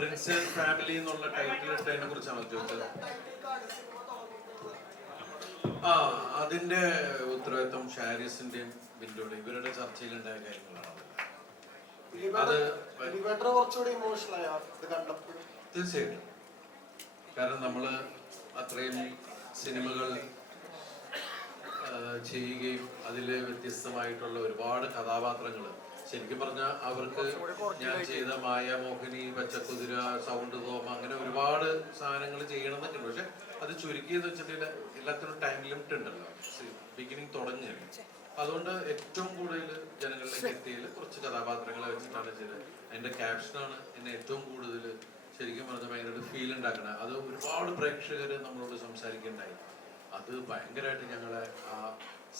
Prince family എന്നുള്ള title ഇട്ടതിനെ കുറിച്ചാണ് ചോദിച്ചത്. ആ, അതിന്റെ ഉത്തരവാദിത്വം ഷാരിസിന്റെയും ബിന്ദുവിന്റെയും ഇവരുടെ ചർച്ചയിലുണ്ടായ കാര്യങ്ങളാണ്. അത് തീർച്ചയായിട്ടും, കാരണം നമ്മള് അത്രയും സിനിമകൾ ചെയ്യുകയും അതിൽ വ്യത്യസ്തമായിട്ടുള്ള ഒരുപാട് കഥാപാത്രങ്ങൾ, ശരിക്കും പറഞ്ഞാൽ അവർക്ക് ഞാൻ ചെയ്ത മായാമോഹിനി, പച്ചക്കുതിര, സൗണ്ട് തോമ, അങ്ങനെ ഒരുപാട് സാധനങ്ങൾ ചെയ്യണമെന്നൊക്കെ ഉണ്ട്. പക്ഷെ അത് ചുരുക്കിയെന്ന് വെച്ചിട്ടുണ്ടെങ്കിൽ എല്ലാത്തിനും ടൈം ലിമിറ്റ് ഉണ്ടല്ലോ, ബിഗിനിങ് തുടങ്ങിയത്. അതുകൊണ്ട് ഏറ്റവും കൂടുതൽ ജനങ്ങളിലേക്ക് എത്തിയതിൽ കുറച്ച് കഥാപാത്രങ്ങളെ വെച്ചിട്ടാണ് ചെയ്തത്. അതിന്റെ ക്യാപ്ഷനാണ് എന്നെ ഏറ്റവും കൂടുതൽ ശരിക്കും പറഞ്ഞാൽ ഭയങ്കര ഫീൽ ഉണ്ടാക്കണത്. അത് ഒരുപാട് പ്രേക്ഷകർ നമ്മളോട് സംസാരിക്കുകയുണ്ടായി. അത് ഭയങ്കരമായിട്ട് ഞങ്ങളെ ആ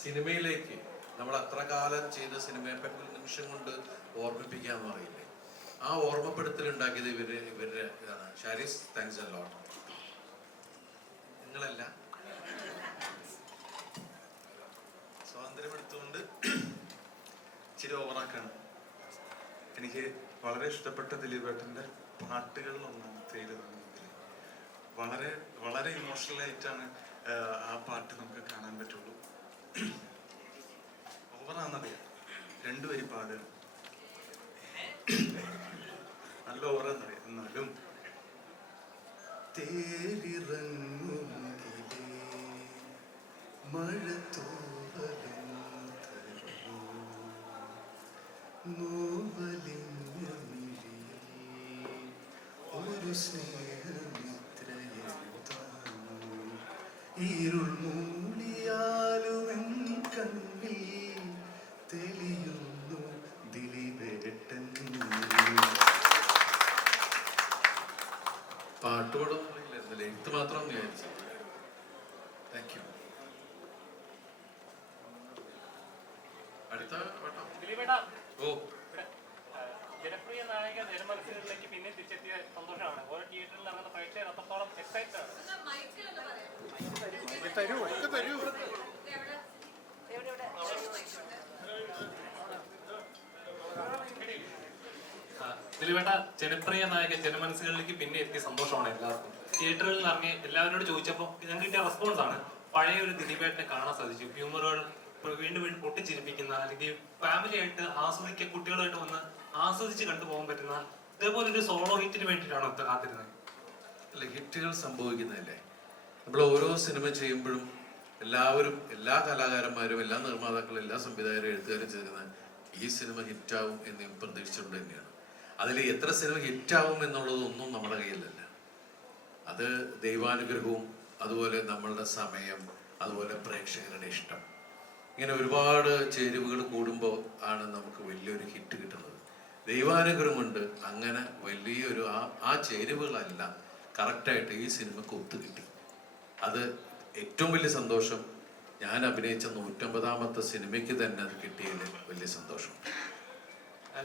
സിനിമയിലേക്ക്, നമ്മൾ അത്ര കാലം ചെയ്ത സിനിമയെ പറ്റി ഒരു നിമിഷം കൊണ്ട് ഓർമ്മിപ്പിക്കാന്ന് പറയില്ലേ, ആ ഓർമ്മപ്പെടുത്തൽ ഉണ്ടാക്കിയത് ഇവരുടെ ഇതാണ്. Sharis, thanks a lot. നിങ്ങളല്ല സ്വാതന്ത്ര്യമെടുത്തുകൊണ്ട് ഇച്ചിരി ഓവറാക്കാണ്. എനിക്ക് വളരെ ഇഷ്ടപ്പെട്ട ദിലീപേട്ടൻ്റെ പാട്ടുകളിൽ ഒന്നാമത്തേത് വളരെ വളരെ ഇമോഷണൽ ആയിട്ടാണ് ആ പാട്ട് നമുക്ക് കാണാൻ പറ്റുള്ളൂ. ഓവറാന്നറിയാം, രണ്ടുപേരും പാടുക നല്ല ഓവറാന്നറിയാം. എന്നാലും മഴ ഒരു ഇരുൾ മൂളിയാലും കണ്ണിൽ തെളിയുന്നു ദിലീപേട്ടൻ. പാട്ടുപാടും അറിയില്ല, എഴുത്ത് മാത്രം വിചാരിച്ചു. Thank you. അടുത്ത ഓ, ജനപ്രിയ നായക ജനമനസ്സുകളിലേക്ക് പിന്നെ തിരിച്ചെത്തിയ സന്തോഷമാണ്. ഓരോ തിയേറ്ററിൽ നടന്ന പ്രേക്ഷകർ അത്രത്തോളം എക്സൈറ്റഡ് ആണ്. ദിലീപേട്ട, ജനപ്രിയ നായക ജനമനസ്സുകളിലേക്ക് പിന്നെ എത്തിയ സന്തോഷമാണ് എല്ലാവർക്കും. തിയേറ്ററിൽ ഇറങ്ങി എല്ലാവരോട് ചോദിച്ചപ്പോൾ ഞങ്ങൾക്ക് കിട്ടിയ റെസ്പോൺസ് ആണ് പഴയ ഒരു ദിലീപേട്ടനെ കാണാൻ സാധിച്ചു. ഹ്യൂമറുകൾ വീണ്ടും വീണ്ടും പൊട്ടിച്ചിരിപ്പിക്കുന്ന, അല്ലെങ്കിൽ ഫാമിലി ആയിട്ട് ആസ്വദിക്കുക, കുട്ടികളായിട്ട് വന്ന് ആസ്വദിച്ച് കണ്ടുപോകാൻ പറ്റുന്ന ഇതേപോലെ ഒരു സോളോ ഹിറ്റിന് വേണ്ടിയിട്ടാണ് കാത്തിരുന്നത്. അല്ല, ഹിറ്റുകൾ സംഭവിക്കുന്നതല്ലേ. നമ്മൾ ഓരോ സിനിമ ചെയ്യുമ്പോഴും എല്ലാവരും, എല്ലാ കലാകാരന്മാരും, എല്ലാ നിർമ്മാതാക്കളും, എല്ലാ സംവിധായകരും, എഴുത്തുകാരും ചെയ്യുന്നത് ഈ സിനിമ ഹിറ്റാവും എന്ന് പ്രതീക്ഷിച്ചുകൊണ്ട് തന്നെയാണ്. അതിൽ എത്ര സിനിമ ഹിറ്റാവും എന്നുള്ളതൊന്നും നമ്മുടെ കയ്യിലല്ല. അത് ദൈവാനുഗ്രഹവും അതുപോലെ നമ്മളുടെ സമയം, അതുപോലെ പ്രേക്ഷകരുടെ ഇഷ്ടം, ഇങ്ങനെ ഒരുപാട് ചേരുവകൾ കൂടുമ്പോൾ ആണ് നമുക്ക് വലിയൊരു ഹിറ്റ് കിട്ടുന്നത്. ദൈവാനുഗ്രഹം കൊണ്ട് അങ്ങനെ വലിയൊരു ആ ചേരുവകളെല്ലാം കറക്റ്റായിട്ട് ഈ സിനിമക്ക് ഒത്തു കിട്ടി. അത് ഏറ്റവും വലിയ സന്തോഷം. ഞാൻ അഭിനയിച്ച 150ാമത്തെ സിനിമയ്ക്ക് തന്നെ അത് കിട്ടിയതിൽ വലിയ സന്തോഷം.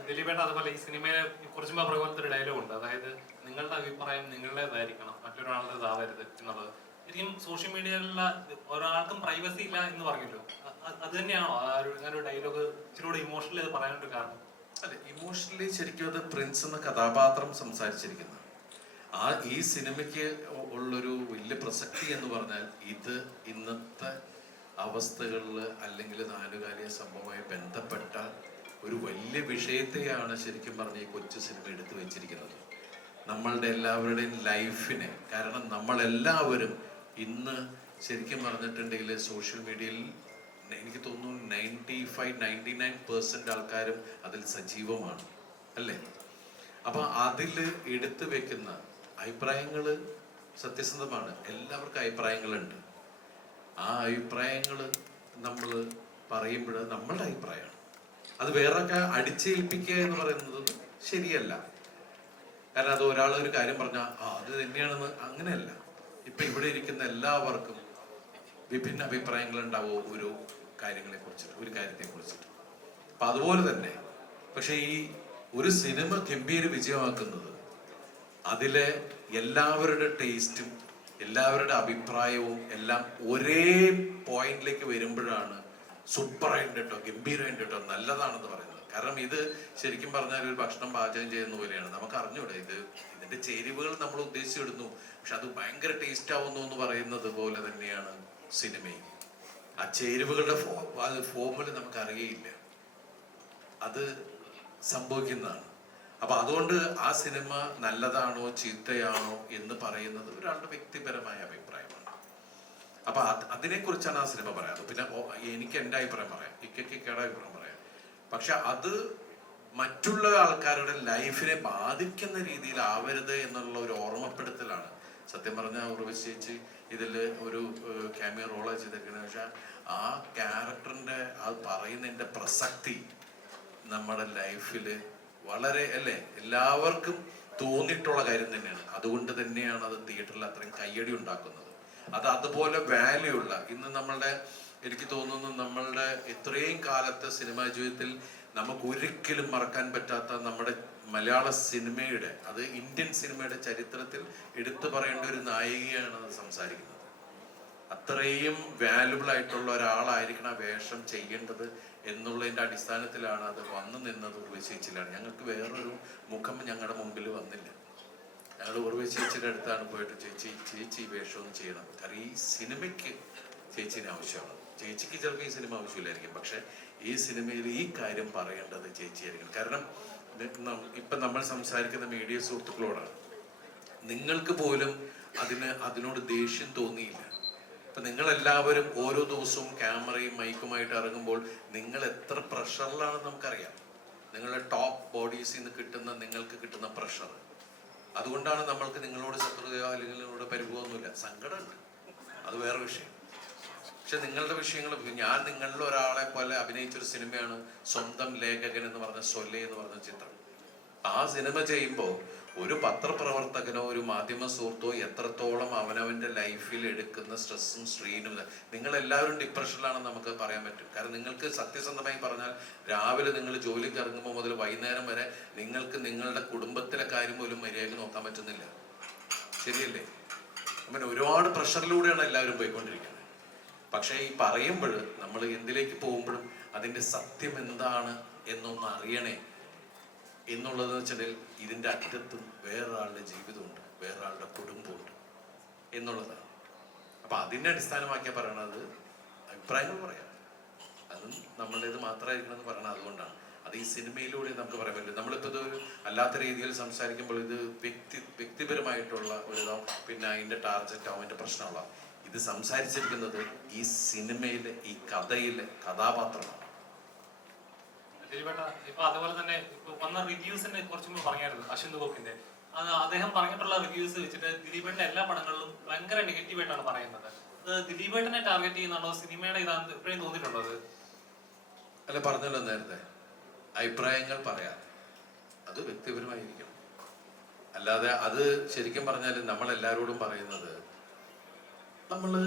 ദിലീപേട്ട, അതുപോലെ ഈ സിനിമയെ കുറച്ച് മുമ്പ് ഒരു ഡയലോഗ് ഉണ്ട്, അതായത് നിങ്ങളുടെ അഭിപ്രായം നിങ്ങളുടേതായിരിക്കണം, മറ്റൊരാളുടേതാവരുത് എന്നുള്ളത്. ശരിക്കും സോഷ്യൽ മീഡിയയിലുള്ള ഒരാൾക്കും പ്രൈവസി ഇല്ല എന്ന് പറഞ്ഞല്ലോ, അത് തന്നെയാണോ ആ ഒരു ഡയലോഗ് ഇച്ചിരി ഇമോഷണലി അത് പറയാനൊരു കാരണം? അല്ലെ, ഇമോഷണലി ശരിക്കും അത് പ്രിൻസ് എന്ന കഥാപാത്രം സംസാരിച്ചിരിക്കുന്നത്. ഈ സിനിമയ്ക്ക് ഉള്ളൊരു വലിയ പ്രസക്തി എന്ന് പറഞ്ഞാൽ ഇത് ഇന്നത്തെ അവസ്ഥകളിൽ അല്ലെങ്കിൽ നാലുകാലിക സംഭവമായി ബന്ധപ്പെട്ട ഒരു വലിയ വിഷയത്തെയാണ് ശരിക്കും പറഞ്ഞ ഈ കൊച്ചു സിനിമ എടുത്തു വെച്ചിരിക്കുന്നത്. നമ്മളുടെ എല്ലാവരുടെയും ലൈഫിനെ, കാരണം നമ്മളെല്ലാവരും ഇന്ന് ശരിക്കും പറഞ്ഞിട്ടുണ്ടെങ്കിൽ സോഷ്യൽ മീഡിയയിൽ എനിക്ക് തോന്നുന്നു 95-99% ആൾക്കാരും അതിൽ സജീവമാണ്, അല്ലേ? അപ്പൊ അതിൽ എടുത്തു വെക്കുന്ന അഭിപ്രായങ്ങൾ സത്യസന്ധമാണ്. എല്ലാവർക്കും അഭിപ്രായങ്ങളുണ്ട്. ആ അഭിപ്രായങ്ങൾ നമ്മൾ പറയുമ്പോൾ നമ്മളുടെ അഭിപ്രായമാണ്. അത് വേറൊക്കെ അടിച്ചേൽപ്പിക്കുക എന്ന് പറയുന്നത് ശരിയല്ല. കാരണം അത് ഒരാൾ ഒരു കാര്യം പറഞ്ഞാൽ അത് തന്നെയാണെന്ന് അങ്ങനെയല്ല. ഇപ്പൊ ഇവിടെ ഇരിക്കുന്ന എല്ലാവർക്കും വിഭിന്ന അഭിപ്രായങ്ങൾ ഉണ്ടാവും ഒരു കാര്യങ്ങളെ കുറിച്ചിട്ട്, ഒരു കാര്യത്തെ കുറിച്ചിട്ട്. അപ്പൊ അതുപോലെ തന്നെ പക്ഷെ ഈ ഒരു സിനിമ ഗംഭീര വിജയമാക്കുന്നത് അതിലെ എല്ലാവരുടെ ടേസ്റ്റും എല്ലാവരുടെ അഭിപ്രായവും എല്ലാം ഒരേ പോയിന്റിലേക്ക് വരുമ്പോഴാണ് സൂപ്പറായിട്ട് കേട്ടോ, ഗംഭീരമായിട്ട് കേട്ടോ, നല്ലതാണെന്ന് പറയുന്നത്. കാരണം ഇത് ശരിക്കും പറഞ്ഞാൽ ഒരു ഭക്ഷണം പാചകം ചെയ്യുന്ന പോലെയാണ്. നമുക്ക് അറിഞ്ഞൂടെ ഇതിന്റെ ചേരുവകൾ നമ്മൾ ഉദ്ദേശിച്ചിടുന്നു, പക്ഷെ അത് ഭയങ്കര ടേസ്റ്റ് ആവുന്നു എന്ന് പറയുന്നത് പോലെ തന്നെയാണ് സിനിമയും. ആ ചേരുവകളുടെ ഫോമുല നമുക്ക് അറിയയില്ല, അത് സംഭവിക്കുന്നതാണ്. അപ്പൊ അതുകൊണ്ട് ആ സിനിമ നല്ലതാണോ ചീത്തയാണോ എന്ന് പറയുന്നത് ഒരാളുടെ വ്യക്തിപരമായ അഭിപ്രായമാണ്. അപ്പൊ അതിനെക്കുറിച്ചാണ് ആ സിനിമ പറയാറ്. പിന്നെ എനിക്ക് എൻ്റെ അഭിപ്രായം പറയാം, ഇക്കയുടെ അഭിപ്രായം പറയാം. പക്ഷെ അത് മറ്റുള്ള ആൾക്കാരുടെ ലൈഫിനെ ബാധിക്കുന്ന രീതിയിൽ ആവരുത് എന്നുള്ള ഒരു ഓർമ്മപ്പെടുത്തലാണ്. സത്യം പറഞ്ഞാൽ ഉർവശി ചേച്ചി ഇതിൽ ഒരു ക്യാമിയോ റോളാണ് ചെയ്തിരിക്കുന്നത്. പക്ഷെ ആ ക്യാരക്ടറിന്റെ അത് പറയുന്നതിന്റെ പ്രസക്തി നമ്മുടെ ലൈഫിൽ വളരെ എല്ലാവർക്കും തോന്നിയിട്ടുള്ള കാര്യം തന്നെയാണ്. അതുകൊണ്ട് തന്നെയാണ് അത് തിയേറ്ററിൽ അത്രയും കയ്യടി ഉണ്ടാക്കുന്നത്. അത് അതുപോലെ വാല്യൂ ഉള്ള ഇന്ന് നമ്മളുടെ, എനിക്ക് തോന്നുന്നു നമ്മളുടെ ഇത്രയും കാലത്തെ സിനിമാ ജീവിതത്തിൽ നമുക്ക് ഒരിക്കലും മറക്കാൻ പറ്റാത്ത നമ്മുടെ മലയാള സിനിമയുടെ, അത് ഇന്ത്യൻ സിനിമയുടെ ചരിത്രത്തിൽ എടുത്തു പറയേണ്ട ഒരു നായികയാണ് അത് സംസാരിക്കുന്നത്. അത്രയും വാല്യുബിൾ ആയിട്ടുള്ള ഒരാളായിരിക്കണം ആ വേഷം ചെയ്യേണ്ടത് എന്നുള്ളതിന്റെ അടിസ്ഥാനത്തിലാണ് അത് വന്നു നിന്നത് ഉർവശി ചേച്ചിയിലാണ്. ഞങ്ങൾക്ക് വേറൊരു മുഖം ഞങ്ങളുടെ മുമ്പിൽ വന്നില്ല. ഞങ്ങൾ ഉർവശി ചേച്ചിയുടെ അടുത്താണ് പോയിട്ട് ചേച്ചി വേഷമൊന്നും ചെയ്യണം, കാരണം ഈ സിനിമയ്ക്ക് ചേച്ചീനെ ആവശ്യമാണ്. ചേച്ചിക്ക് ചിലപ്പോൾ ഈ സിനിമ ആവശ്യമില്ലായിരിക്കും, പക്ഷെ ഈ സിനിമയിൽ ഈ കാര്യം പറയേണ്ടത് ചേച്ചിയായിരിക്കും. കാരണം ഇപ്പം നമ്മൾ സംസാരിക്കുന്ന മീഡിയ സുഹൃത്തുക്കളോടാണ്. നിങ്ങൾക്ക് പോലും അതിനോട് ദേഷ്യം തോന്നിയില്ല. ഇപ്പൊ നിങ്ങളെല്ലാവരും ഓരോ ദിവസവും ക്യാമറയും മൈക്കുമായിട്ട് ഇറങ്ങുമ്പോൾ നിങ്ങൾ എത്ര പ്രഷറിലാണെന്ന് നമുക്കറിയാം. നിങ്ങളുടെ ടോപ്പ് ബോഡീസിൽ നിന്ന് നിങ്ങൾക്ക് കിട്ടുന്ന പ്രഷർ. അതുകൊണ്ടാണ് നമ്മൾക്ക് നിങ്ങളോട് ശത്രുതയോ അല്ലെങ്കിൽ നിങ്ങളോട് പരിഭവമൊന്നുമില്ല. സങ്കടമുണ്ട്, അത് വേറെ വിഷയം. പക്ഷെ നിങ്ങളുടെ വിഷയങ്ങൾ, ഞാൻ നിങ്ങളിൽ ഒരാളെ പോലെ അഭിനയിച്ചൊരു സിനിമയാണ് സ്വന്തം ലേഖകൻ എന്ന് പറഞ്ഞ സൊല്ലെ എന്ന് പറഞ്ഞ ചിത്രം. ആ സിനിമ ചെയ്യുമ്പോൾ ഒരു പത്രപ്രവർത്തകനോ ഒരു മാധ്യമ സുഹൃത്തോ എത്രത്തോളം അവനവന്റെ ലൈഫിൽ എടുക്കുന്ന സ്ട്രെസ്സും സ്ട്രെയിനും, നിങ്ങൾ എല്ലാവരും ഡിപ്രഷനിലാണെന്ന് നമുക്ക് പറയാൻ പറ്റും. കാരണം നിങ്ങൾക്ക് സത്യസന്ധമായി പറഞ്ഞാൽ രാവിലെ നിങ്ങൾ ജോലിക്ക് ഇറങ്ങുമ്പോൾ മുതൽ വൈകുന്നേരം വരെ നിങ്ങൾക്ക് നിങ്ങളുടെ കുടുംബത്തിലെ കാര്യം പോലും മര്യാദയ്ക്ക് നോക്കാൻ പറ്റുന്നില്ല. ശരിയല്ലേ? അങ്ങനെ ഒരുപാട് പ്രഷറിലൂടെയാണ് എല്ലാവരും പോയിക്കൊണ്ടിരിക്കുന്നത്. പക്ഷേ ഈ പറയുമ്പോൾ നമ്മൾ എന്തിലേക്ക് പോകുമ്പോഴും അതിന്റെ സത്യം എന്താണ് എന്നൊന്ന് അറിയണേ എന്നുള്ളത് വെച്ചിട്ടുണ്ടെങ്കിൽ ഇതിന്റെ അറ്റത്തും വേറൊരാളുടെ ജീവിതമുണ്ട്, വേറൊരാളുടെ കുടുംബമുണ്ട് എന്നുള്ളതാണ്. അപ്പൊ അതിനെ അടിസ്ഥാനമാക്കിയാ പറയണത് അഭിപ്രായങ്ങൾ പറയാം, അതും നമ്മളുടേത് മാത്രമായിരിക്കണം എന്ന് പറയണത്. അതുകൊണ്ടാണ് അത് ഈ സിനിമയിലൂടെ നമുക്ക് പറയാൻ പറ്റില്ല. നമ്മളിപ്പോൾ ഇത് ഒരു അല്ലാത്ത രീതിയിൽ സംസാരിക്കുമ്പോൾ ഇത് വ്യക്തിപരമായിട്ടുള്ള ഒരു പിന്നെ അതിന്റെ ടാർജറ്റ് ആവും, അതിന്റെ പ്രശ്നമുള്ള. ഇത് സംസാരിച്ചിരിക്കുന്നത് ഈ സിനിമയിലെ ഈ കഥയിലെ കഥാപാത്രമാണ്. ഇപ്പൊ അതുപോലെ തന്നെ വന്ന റിവ്യൂസിനെ കുറിച്ച് പറഞ്ഞായിരുന്നു അശ്വിന്ത് ഗോപിന്റെ. അദ്ദേഹം പറഞ്ഞിട്ടുള്ള റിവ്യൂസ് വെച്ചിട്ട് ദിലീപേട്ടന്റെ എല്ലാ പടങ്ങളിലും ഭയങ്കര നെഗറ്റീവ് ആയിട്ടാണ് പറയുന്നത്. ദിലീപേട്ടനെ ടാർഗറ്റ് ചെയ്യുന്നുണ്ടോ സിനിമയുടെ ഇതാണ് എപ്പോഴും തോന്നിയിട്ടുണ്ടോ? അല്ല, പറഞ്ഞല്ലോ നേരത്തെ, അഭിപ്രായങ്ങൾ പറയാം, അത് വ്യക്തിപരമായിരിക്കും. അല്ലാതെ അത് ശരിക്കും പറഞ്ഞാൽ നമ്മളെല്ലാവരോടും പറയുന്നത്, നമ്മള്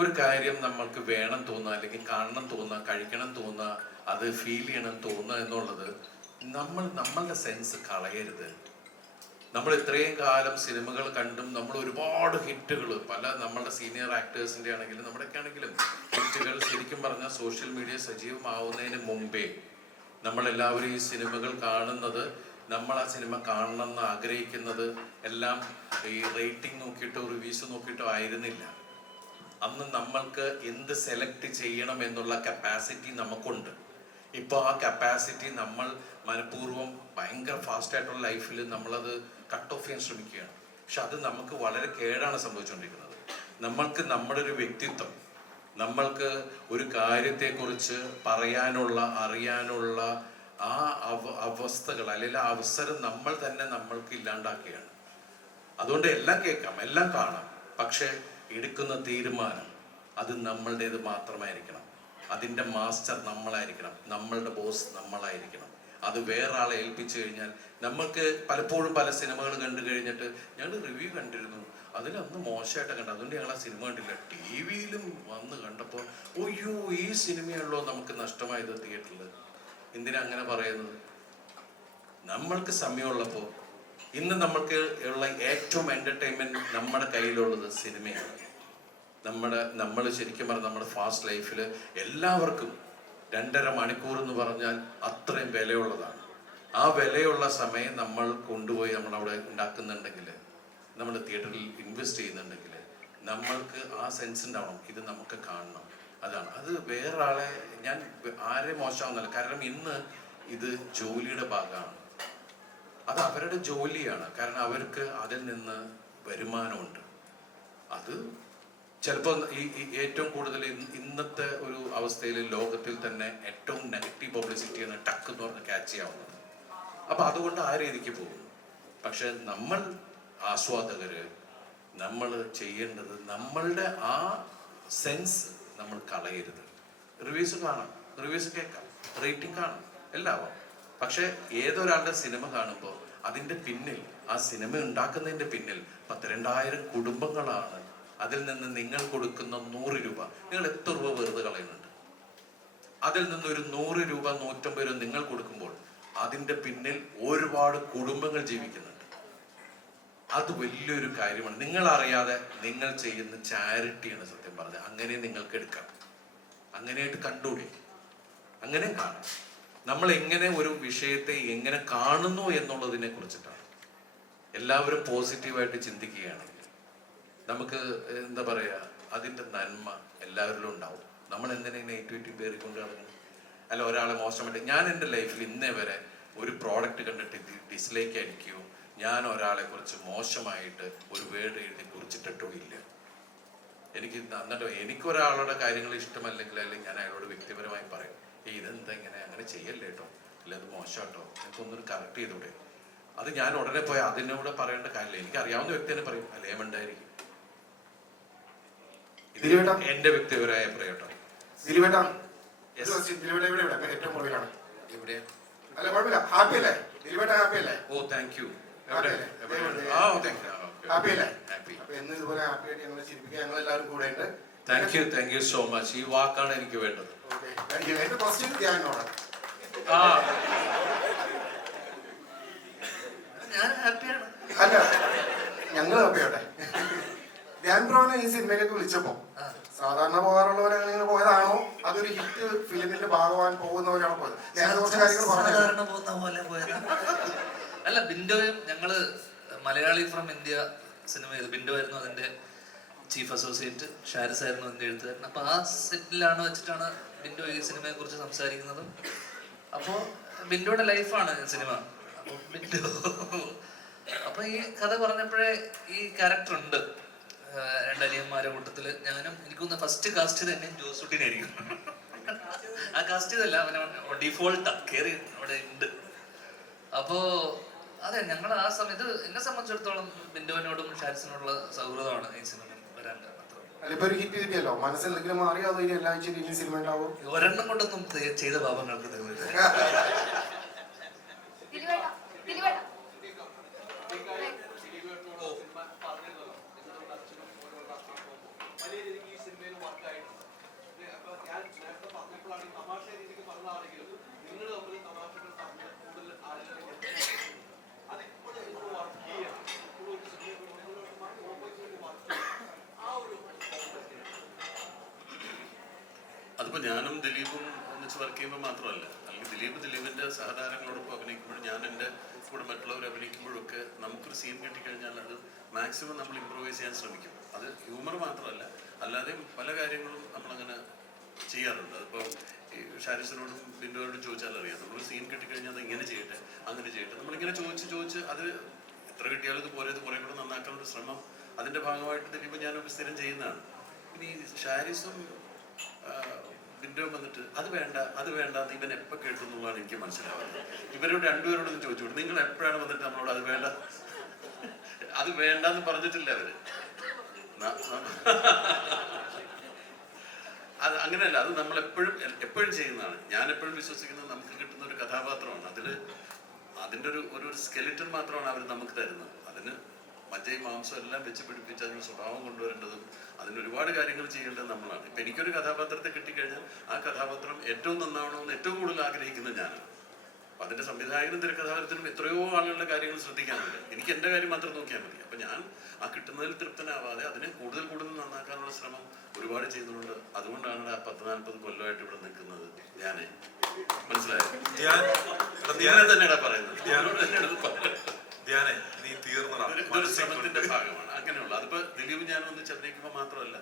ഒരു കാര്യം നമ്മൾക്ക് വേണം തോന്നുക, അല്ലെങ്കിൽ കാണണം തോന്നുക, കഴിക്കണം തോന്നുക, അത് ഫീൽ ചെയ്യണം തോന്നുക എന്നുള്ളത് നമ്മളുടെ സെൻസ് കളയരുത്. നമ്മൾ ഇത്രയും കാലം സിനിമകൾ കണ്ടും നമ്മൾ ഒരുപാട് ഹിറ്റുകൾ നമ്മളുടെ സീനിയർ ആക്ടേഴ്സിന്റെ ആണെങ്കിലും നമ്മുടെയൊക്കെ ആണെങ്കിലും ഹിറ്റുകൾ ശരിക്കും പറഞ്ഞാൽ സോഷ്യൽ മീഡിയ സജീവമാവുന്നതിന് മുമ്പേ നമ്മളെല്ലാവരും ഈ സിനിമകൾ കാണുന്നത്, നമ്മൾ ആ സിനിമ കാണണമെന്ന് ആഗ്രഹിക്കുന്നത് എല്ലാം ഈ റേറ്റിംഗ് നോക്കിയിട്ടോ റിവ്യൂസ് നോക്കിയിട്ടോ ആയിരുന്നില്ല. അന്ന് നമ്മൾക്ക് എന്ത് സെലക്ട് ചെയ്യണം എന്നുള്ള കപ്പാസിറ്റി നമുക്കുണ്ട്. ഇപ്പോൾ ആ കപ്പാസിറ്റി നമ്മൾ മനഃപൂർവ്വം ഭയങ്കര ഫാസ്റ്റ് ആയിട്ടുള്ള ലൈഫിൽ നമ്മളത് കട്ട് ഓഫ് ചെയ്യാൻ ശ്രമിക്കുകയാണ്. പക്ഷെ അത് നമുക്ക് വളരെ കേടാണ് സംഭവിച്ചുകൊണ്ടിരിക്കുന്നത്. നമ്മൾക്ക് നമ്മുടെ ഒരു വ്യക്തിത്വം, നമ്മൾക്ക് ഒരു കാര്യത്തെക്കുറിച്ച് പറയാനുള്ള അറിയാനുള്ള ആ അവസ്ഥകൾ അല്ലെങ്കിൽ അവസരം നമ്മൾ തന്നെ നമ്മൾക്ക് ഇല്ലാണ്ടാക്കുകയാണ്. അതുകൊണ്ട് എല്ലാം കേൾക്കാം, എല്ലാം കാണാം, പക്ഷെ എടുക്കുന്ന തീരുമാനം അത് നമ്മളുടേത് മാത്രമായിരിക്കണം. അതിൻ്റെ മാസ്റ്റർ നമ്മളായിരിക്കണം, നമ്മളുടെ ബോസ് നമ്മളായിരിക്കണം. അത് വേറെ ആളെ ഏൽപ്പിച്ചു കഴിഞ്ഞാൽ, നമ്മൾക്ക് പലപ്പോഴും പല സിനിമകൾ കണ്ടു കഴിഞ്ഞിട്ട് ഞങ്ങൾ റിവ്യൂ കണ്ടിരുന്നു, അതിലൊന്ന് മോശമായിട്ട് കണ്ടു, അതുകൊണ്ട് ഞങ്ങൾ ആ സിനിമ കണ്ടില്ല, ടി വിയിലും വന്ന് കണ്ടപ്പോൾ ഒയ്യോ ഈ സിനിമയുള്ളോ നമുക്ക് നഷ്ടമായത് തിയേറ്ററിൽ. എന്തിനാ അങ്ങനെ പറയുന്നത്? നമ്മൾക്ക് സമയമുള്ളപ്പോൾ, ഇന്ന് നമ്മൾക്ക് ഉള്ള ഏറ്റവും എന്റർടൈൻമെന്റ് നമ്മുടെ കയ്യിലുള്ളത് സിനിമയാണ്. നമ്മൾ ശരിക്കും പറഞ്ഞാൽ നമ്മുടെ ഫാസ്റ്റ് ലൈഫിൽ എല്ലാവർക്കും 2.5 മണിക്കൂർ എന്ന് പറഞ്ഞാൽ അത്രയും വിലയുള്ളതാണ്. ആ വിലയുള്ള സമയം നമ്മൾ കൊണ്ടുപോയി നമ്മൾ അവിടെ ഉണ്ടാക്കുന്നുണ്ടെങ്കിൽ, നമ്മൾ തിയേറ്ററിൽ ഇൻവെസ്റ്റ് ചെയ്യുന്നുണ്ടെങ്കിൽ നമ്മൾക്ക് ആ സെൻസ് ഉണ്ടാവണം, ഇത് നമുക്ക് കാണണം. അതാണ് അത്. വേറെ ആളെ ഞാൻ ആരെ മോശമാവുന്നില്ല, കാരണം ഇന്ന് ഇത് ജോലിയുടെ ഭാഗമാണ്, അത് അവരുടെ ജോലിയാണ്. കാരണം അവർക്ക് അതിൽ നിന്ന് വരുമാനമുണ്ട്. അത് ചിലപ്പോൾ ഈ ഏറ്റവും കൂടുതൽ ഇന്നത്തെ ഒരു അവസ്ഥയിൽ ലോകത്തിൽ തന്നെ ഏറ്റവും നെഗറ്റീവ് പബ്ലിസിറ്റിയാണ് ടക്ക് എന്ന് പറഞ്ഞ് ക്യാച്ച് ചെയ്യാവുന്നത്. അപ്പൊ അതുകൊണ്ട് ആ രീതിക്ക് പോകുന്നു. പക്ഷെ നമ്മൾ ആസ്വാദകര് നമ്മൾ ചെയ്യേണ്ടത് നമ്മളുടെ ആ സെൻസ് നമ്മൾ കളയരുത്. റിവ്യൂസ് കാണാം, റിവ്യൂസ് കേൾക്കാം, റേറ്റിംഗ് കാണാം, എല്ലാവരും. പക്ഷെ ഏതൊരാളുടെ സിനിമ കാണുമ്പോൾ അതിന്റെ പിന്നിൽ, ആ സിനിമ ഉണ്ടാക്കുന്നതിന്റെ പിന്നിൽ 12,000 കുടുംബങ്ങളാണ്. അതിൽ നിന്ന് നിങ്ങൾ കൊടുക്കുന്ന 100 രൂപ, നിങ്ങൾ എത്ര രൂപ വെറുതെ കളയുന്നുണ്ട്? അതിൽ നിന്നൊരു 100 രൂപ 150 രൂപ നിങ്ങൾ കൊടുക്കുമ്പോൾ അതിന്റെ പിന്നിൽ ഒരുപാട് കുടുംബങ്ങൾ ജീവിക്കുന്നുണ്ട്. അത് വലിയൊരു കാര്യമാണ്. നിങ്ങൾ അറിയാതെ നിങ്ങൾ ചെയ്യുന്ന ചാരിറ്റിയാണ് സത്യം പറഞ്ഞത്. അങ്ങനെ നിങ്ങൾക്ക് എടുക്കാം, അങ്ങനെയായിട്ട് കണ്ടുകൂടി, അങ്ങനെ കാണാം. നമ്മൾ എങ്ങനെ ഒരു വിഷയത്തെ എങ്ങനെ കാണുന്നു എന്നുള്ളതിനെ കുറിച്ചിട്ടാണ്. എല്ലാവരും പോസിറ്റീവായിട്ട് ചിന്തിക്കുകയാണെങ്കിൽ നമുക്ക് എന്താ പറയാ, അതിന്റെ നന്മ എല്ലാവരിലും ഉണ്ടാവും. നമ്മൾ എന്തിനാ നെഗറ്റിവിറ്റി പേറിക്കൊണ്ട് നടക്കുന്നു? അല്ല ഒരാളെ മോശമായിട്ട്, ഞാൻ എൻ്റെ ലൈഫിൽ ഇന്നേ വരെ ഒരു പ്രോഡക്റ്റ് കണ്ടിട്ട് ഡിസ്ലൈക്ക് അടിക്കുകയോ ഞാൻ ഒരാളെ കുറിച്ച് മോശമായിട്ട് ഒരു വേർഡ് എഴുതി കുറിച്ചിട്ടോ ഇല്ല. എനിക്ക് എന്നിട്ടോ എനിക്കൊരാളുടെ കാര്യങ്ങൾ ഇഷ്ടമല്ലെങ്കിൽ ഞാൻ അയാളോട് വ്യക്തിപരമായി പറയും, ഇതെന്താ ഇങ്ങനെ, അങ്ങനെ ചെയ്യല്ലേ കേട്ടോ, ഇല്ല അത് മോശമാട്ടോ, എനിക്കൊന്നൊരു കറക്റ്റ് ചെയ്തൂടെ. അത് ഞാൻ ഉടനെ പോയി അതിനോട് പറയേണ്ട കാര്യമില്ല. എനിക്ക് അറിയാവുന്ന വ്യക്തിനെ പറയും, അല്ലേ ഉണ്ടായിരിക്കും. എന്റെ വ്യക്തിപരമായ അഭിപ്രായം. Oh thank you. Thank you so much. ഈ വാക്കാണ് എനിക്ക് വേണ്ടത്. ഞാൻ ഹാപ്പിയാണ്. അല്ല ഞങ്ങൾ ഹാപ്പിയാട്ടെ. ധ്യാൻ ബ്രോനെ ഈ സിനിമയിലേക്ക് വിളിച്ചപ്പോ സാധാരണ പോകാറുള്ളവരങ്ങനെ പോയതാണോ അതൊരു ഹിറ്റ് ഫിലിമിന്റെ ഭാഗമാൻ പോകുന്നവരാണോ പോയത്? സാധാരണ പോകുന്ന പോലെ പോയത് അല്ല. ബിൻഡോയും ഞങ്ങള് മലയാളി ഫ്രം ഇന്ത്യ സിനിമ ചെയ്തു. ബിൻഡോ ആയിരുന്നു അതിന്റെ ചീഫ് അസോസിയേറ്റ്, ഷാരിസ് ആയിരുന്നു അതിന്റെ എഴുത്തുകാരൻ. അപ്പൊ ആ സെറ്റിലാണ് വെച്ചിട്ടാണ് ബിൻഡോ ഈ സിനിമയെ കുറിച്ച് സംസാരിക്കുന്നതും. അപ്പോ ബിൻഡോയുടെ ലൈഫാണ് സിനിമ. അപ്പൊ ബിൻഡോ അപ്പൊ ഈ കഥ പറഞ്ഞപ്പോഴേ ഈ ക്യാരക്ടർ ഉണ്ട്. 2 അനിയന്മാരെ കൂട്ടത്തില് ഞാനും, എനിക്കൊന്ന് ഫസ്റ്റ് കാസ്റ്റ് തന്നെ ജോസൂട്ടിനായിരിക്കും. ആ കാസ്റ്റ് ചെയ്തല്ല, അവനെ ഡിഫോൾട്ടാ കയറി അവിടെ ഉണ്ട്. അപ്പോ അതെ, ഞങ്ങൾ ആ സമയത്ത് എന്നെ സംബന്ധിച്ചിടത്തോളം ബിൻഡോനോടും ഷാരിസിനോടുള്ള സൗഹൃദമാണ് ഈ സിനിമ വരാൻ കാരണം. ഒരെണ്ണം കൊണ്ടൊന്നും ചെയ്ത പാപങ്ങൾക്ക് അതിപ്പോ ഞാനും ദിലീപും ഒന്നിച്ച് വർക്ക് ചെയ്യുമ്പോൾ മാത്രമല്ല, അല്ലെങ്കിൽ ദിലീപിന്റെ സഹതാരങ്ങളോടൊപ്പം അഭിനയിക്കുമ്പോഴും ഞാൻ എൻ്റെ കൂടെ മറ്റുള്ളവർ അഭിനയിക്കുമ്പോഴൊക്കെ നമുക്കൊരു സീൻ കിട്ടിക്കഴിഞ്ഞാൽ അത് മാക്സിമം നമ്മൾ ഇമ്പ്രൂവൈസ് ചെയ്യാൻ ശ്രമിക്കും. അത് ഹ്യൂമർ മാത്രമല്ല, അല്ലാതെയും പല കാര്യങ്ങളും നമ്മളങ്ങനെ ചെയ്യാറുണ്ട്. അതിപ്പോൾ ഈ ഷാരിസിനോടും ബിൻഡോയോടും ചോദിച്ചാൽ അറിയാം, നമ്മൾ സീൻ കിട്ടിക്കഴിഞ്ഞാൽ അത് ഇങ്ങനെ ചെയ്യട്ടെ, അങ്ങനെ ചെയ്യട്ടെ, നമ്മളിങ്ങനെ ചോദിച്ച് അത് എത്ര കിട്ടിയാലും ഇത് പോരെ കുറെ കൂടെ നന്നാക്കാനുള്ള ശ്രമം അതിൻ്റെ ഭാഗമായിട്ട് ദിലീപ് ഞാനൊക്കെ സ്ഥിരം ചെയ്യുന്നതാണ്. ഇനി ഷാരിസും ബിൻഡോ വന്നിട്ട് അത് വേണ്ട ഇവൻ എപ്പോൾ കേട്ടു എന്നുള്ളതാണ് എനിക്ക് മനസ്സിലാവുന്നത്. ഇവരോട് രണ്ടുപേരോടും ചോദിച്ചു, നിങ്ങൾ എപ്പോഴാണ് വന്നിട്ട് നമ്മളോട് അത് വേണ്ടെന്ന് പറഞ്ഞിട്ടില്ല അവര്. അത് അങ്ങനെയല്ല, അത് നമ്മൾ എപ്പോഴും ചെയ്യുന്നതാണ്. ഞാൻ എപ്പോഴും വിശ്വസിക്കുന്നത് നമുക്ക് കിട്ടുന്ന ഒരു കഥാപാത്രമാണ്. അതിൻ്റെ ഒരു സ്കെലിറ്റൺ മാത്രമാണ് അവർ നമുക്ക് തരുന്നത്. അതിന് മജ്ജയും മാംസം എല്ലാം വെച്ച് പിടിപ്പിച്ച് അതിന് സ്വഭാവം കൊണ്ടുവരേണ്ടതും അതിന് ഒരുപാട് കാര്യങ്ങൾ ചെയ്യേണ്ടത് നമ്മളാണ്. ഇപ്പം എനിക്കൊരു കഥാപാത്രത്തെ കിട്ടിക്കഴിഞ്ഞാൽ ആ കഥാപാത്രം ഏറ്റവും നന്നാവണമെന്ന് ഏറ്റവും കൂടുതൽ ആഗ്രഹിക്കുന്നത് ഞാനാണ്. അപ്പം അതിൻ്റെ സംവിധായകനും തിരക്കഥാകൃത്തിനും എത്രയോ ആളുകളുടെ കാര്യങ്ങൾ ശ്രദ്ധിക്കാനുണ്ട്. എനിക്ക് എൻ്റെ കാര്യം മാത്രം നോക്കിയാൽ മതി. അപ്പം ഞാൻ ആ കിട്ടുന്നതിൽ തൃപ്തനാവാതെ അതിനെ കൂടുതൽ നന്നാക്കാനുള്ള ശ്രമം ഒരുപാട് ചെയ്യുന്നുണ്ട്. അതുകൊണ്ടാണ് ആ 10-40 കൊല്ലമായിട്ട് ഇവിടെ നിൽക്കുന്നത്. ഞാന് മനസ്സിലായോ? ഞാൻ തന്നെയാണ് പറയുന്നത്. ഞാനോട് തന്നെയാണ് പറയുന്നത്. നീ തീർന്നടാ. ഇതൊരു ശ്രമത്തിന്റെ ഭാഗമാണ്. അങ്ങനെയുള്ള അതിപ്പോ ദിലീപ് ഞാൻ ഒന്നിച്ച് അഭിനയിക്കുമ്പോൾ മാത്രമല്ല,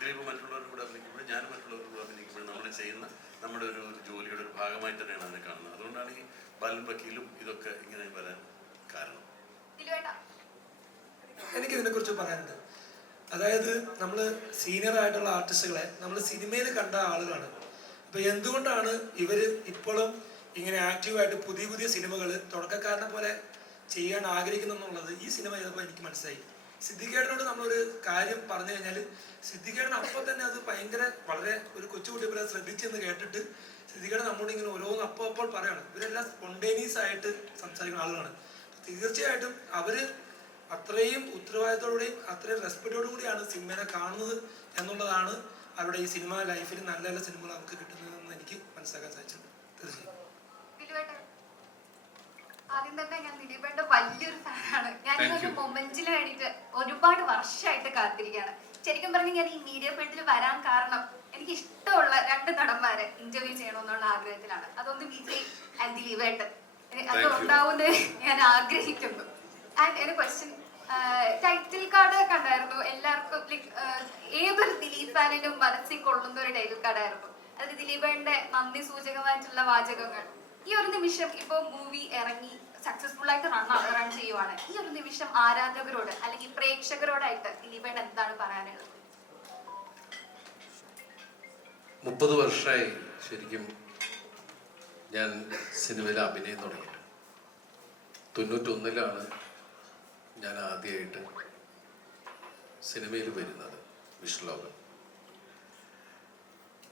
ദിലീപ് മറ്റുള്ളവരുടെ കൂടെ അഭിനയിക്കുമ്പോൾ, ഞാൻ മറ്റുള്ളവരുടെ കൂടെ അഭിനയിക്കുമ്പോൾ നമ്മൾ ചെയ്യുന്ന നമ്മുടെ ഒരു ജോലിയുടെ ഒരു ഭാഗമായി തന്നെയാണ് അതിനെ കാണുന്നത്. അതുകൊണ്ടാണ് ഈ ബാലൻ വക്കീലും ഇതൊക്കെ ഇങ്ങനെ വരാൻ കാരണം. എനിക്കിതിനെ കുറിച്ച് പറയാനുണ്ട്. അതായത് നമ്മൾ സീനിയർ ആയിട്ടുള്ള ആർട്ടിസ്റ്റുകളെ നമ്മൾ സിനിമയിൽ കണ്ട ആളുകളാണ്. അപ്പൊ എന്തുകൊണ്ടാണ് ഇവര് ഇപ്പോഴും ഇങ്ങനെ ആക്റ്റീവായിട്ട് പുതിയ പുതിയ സിനിമകൾ തുടക്കക്കാരനെ പോലെ ചെയ്യാൻ ആഗ്രഹിക്കുന്നുള്ളത് ഈ സിനിമ ചെയ്തപ്പോൾ എനിക്ക് മനസ്സിലായി. സിദ്ദിഖേട്ടനോട് നമ്മളൊരു കാര്യം പറഞ്ഞു കഴിഞ്ഞാൽ സിദ്ദിഖേട്ടൻ അപ്പോൾ തന്നെ അത് ഭയങ്കര വളരെ ഒരു കൊച്ചുകുട്ടി പോലെ ശ്രദ്ധിച്ചെന്ന് കേട്ടിട്ട് സിദ്ദിഖേട്ടൻ നമ്മളോട് ഇങ്ങനെ ഓരോന്ന് അപ്പോൾ പറയാണ്. ഇവരെല്ലാം സ്പോണ്ടേനിയസ് ആയിട്ട് സംസാരിക്കുന്ന ആളുകളാണ്. തീർച്ചയായിട്ടും അവര് അത്രയും ഉത്തരവാദിത്തോടുകൂടിയും അത്രയും റെസ്പെക്റ്റോടു കൂടിയാണ് സിനിമയെ കാണുന്നത് എന്നുള്ളതാണ് അവരുടെ ഈ സിനിമ ലൈഫിൽ നല്ല നല്ല സിനിമകൾ അവർക്ക് കിട്ടുന്നതെന്ന് എനിക്ക് മനസ്സിലാക്കാൻ സാധിച്ചിട്ടുണ്ട്. തീർച്ചയായും ആദ്യം തന്നെ ഞാൻ ദിലീപേട്ട വലിയൊരു ഫാനാണ്. ഞാൻ ഒരു മൊമെന്റിന് വേണ്ടിയിട്ട് ഒരുപാട് വർഷമായിട്ട് കാത്തിരിക്കുകയാണ്. ശരിക്കും പറഞ്ഞാൽ ഞാൻ ഈ മീഡിയ ഫീൽഡിൽ വരാൻ കാരണം എനിക്ക് ഇഷ്ടമുള്ള 2 നടന്മാരെ ഇന്റർവ്യൂ ചെയ്യണമെന്നുള്ള ആഗ്രഹത്തിലാണ്. അതൊന്ന് വിജയ് ആൻഡ് ദിലീപേട്ടൻ. അത് ഉണ്ടാവുന്നത് ഞാൻ ആഗ്രഹിക്കുന്നു. ആൻഡ് ഒരു ക്വസ്റ്റ്യൻ, ടൈറ്റിൽ കാർഡ് കണ്ടായിരുന്നു. എല്ലാവർക്കും ലൈക്ക് ഏതൊരു ദിലീപ് ഫാനിനും മനസ്സിൽ കൊള്ളുന്ന ഒരു ടൈറ്റിൽ കാർഡായിരുന്നു. അത് ദിലീപേട്ടന്റെ നന്ദി സൂചകമായിട്ടുള്ള വാചകങ്ങൾ. ഈ ഒരു നിമിഷം ഇപ്പൊ മൂവി ഇറങ്ങി സക്സസ്ഫുൾ ആയിട്ട് റൺ ചെയ്യുവാണ്. ഈ ഒരു നിമിഷം ആരാധകരോട് അല്ലെങ്കിൽ പ്രേക്ഷകരോടായിട്ട് ദിലീപേട്ടൻ എന്താണ് പറയാനുള്ളത്? 30 വർഷമായി ശരിക്കും ഞാൻ സിനിമയിൽ അഭിനയം തുടങ്ങിയിട്ട്. 91-ലാണ് ഞാൻ ആദ്യമായിട്ട് സിനിമയിൽ വരുന്നത്, വിഷ്ണുലോകം.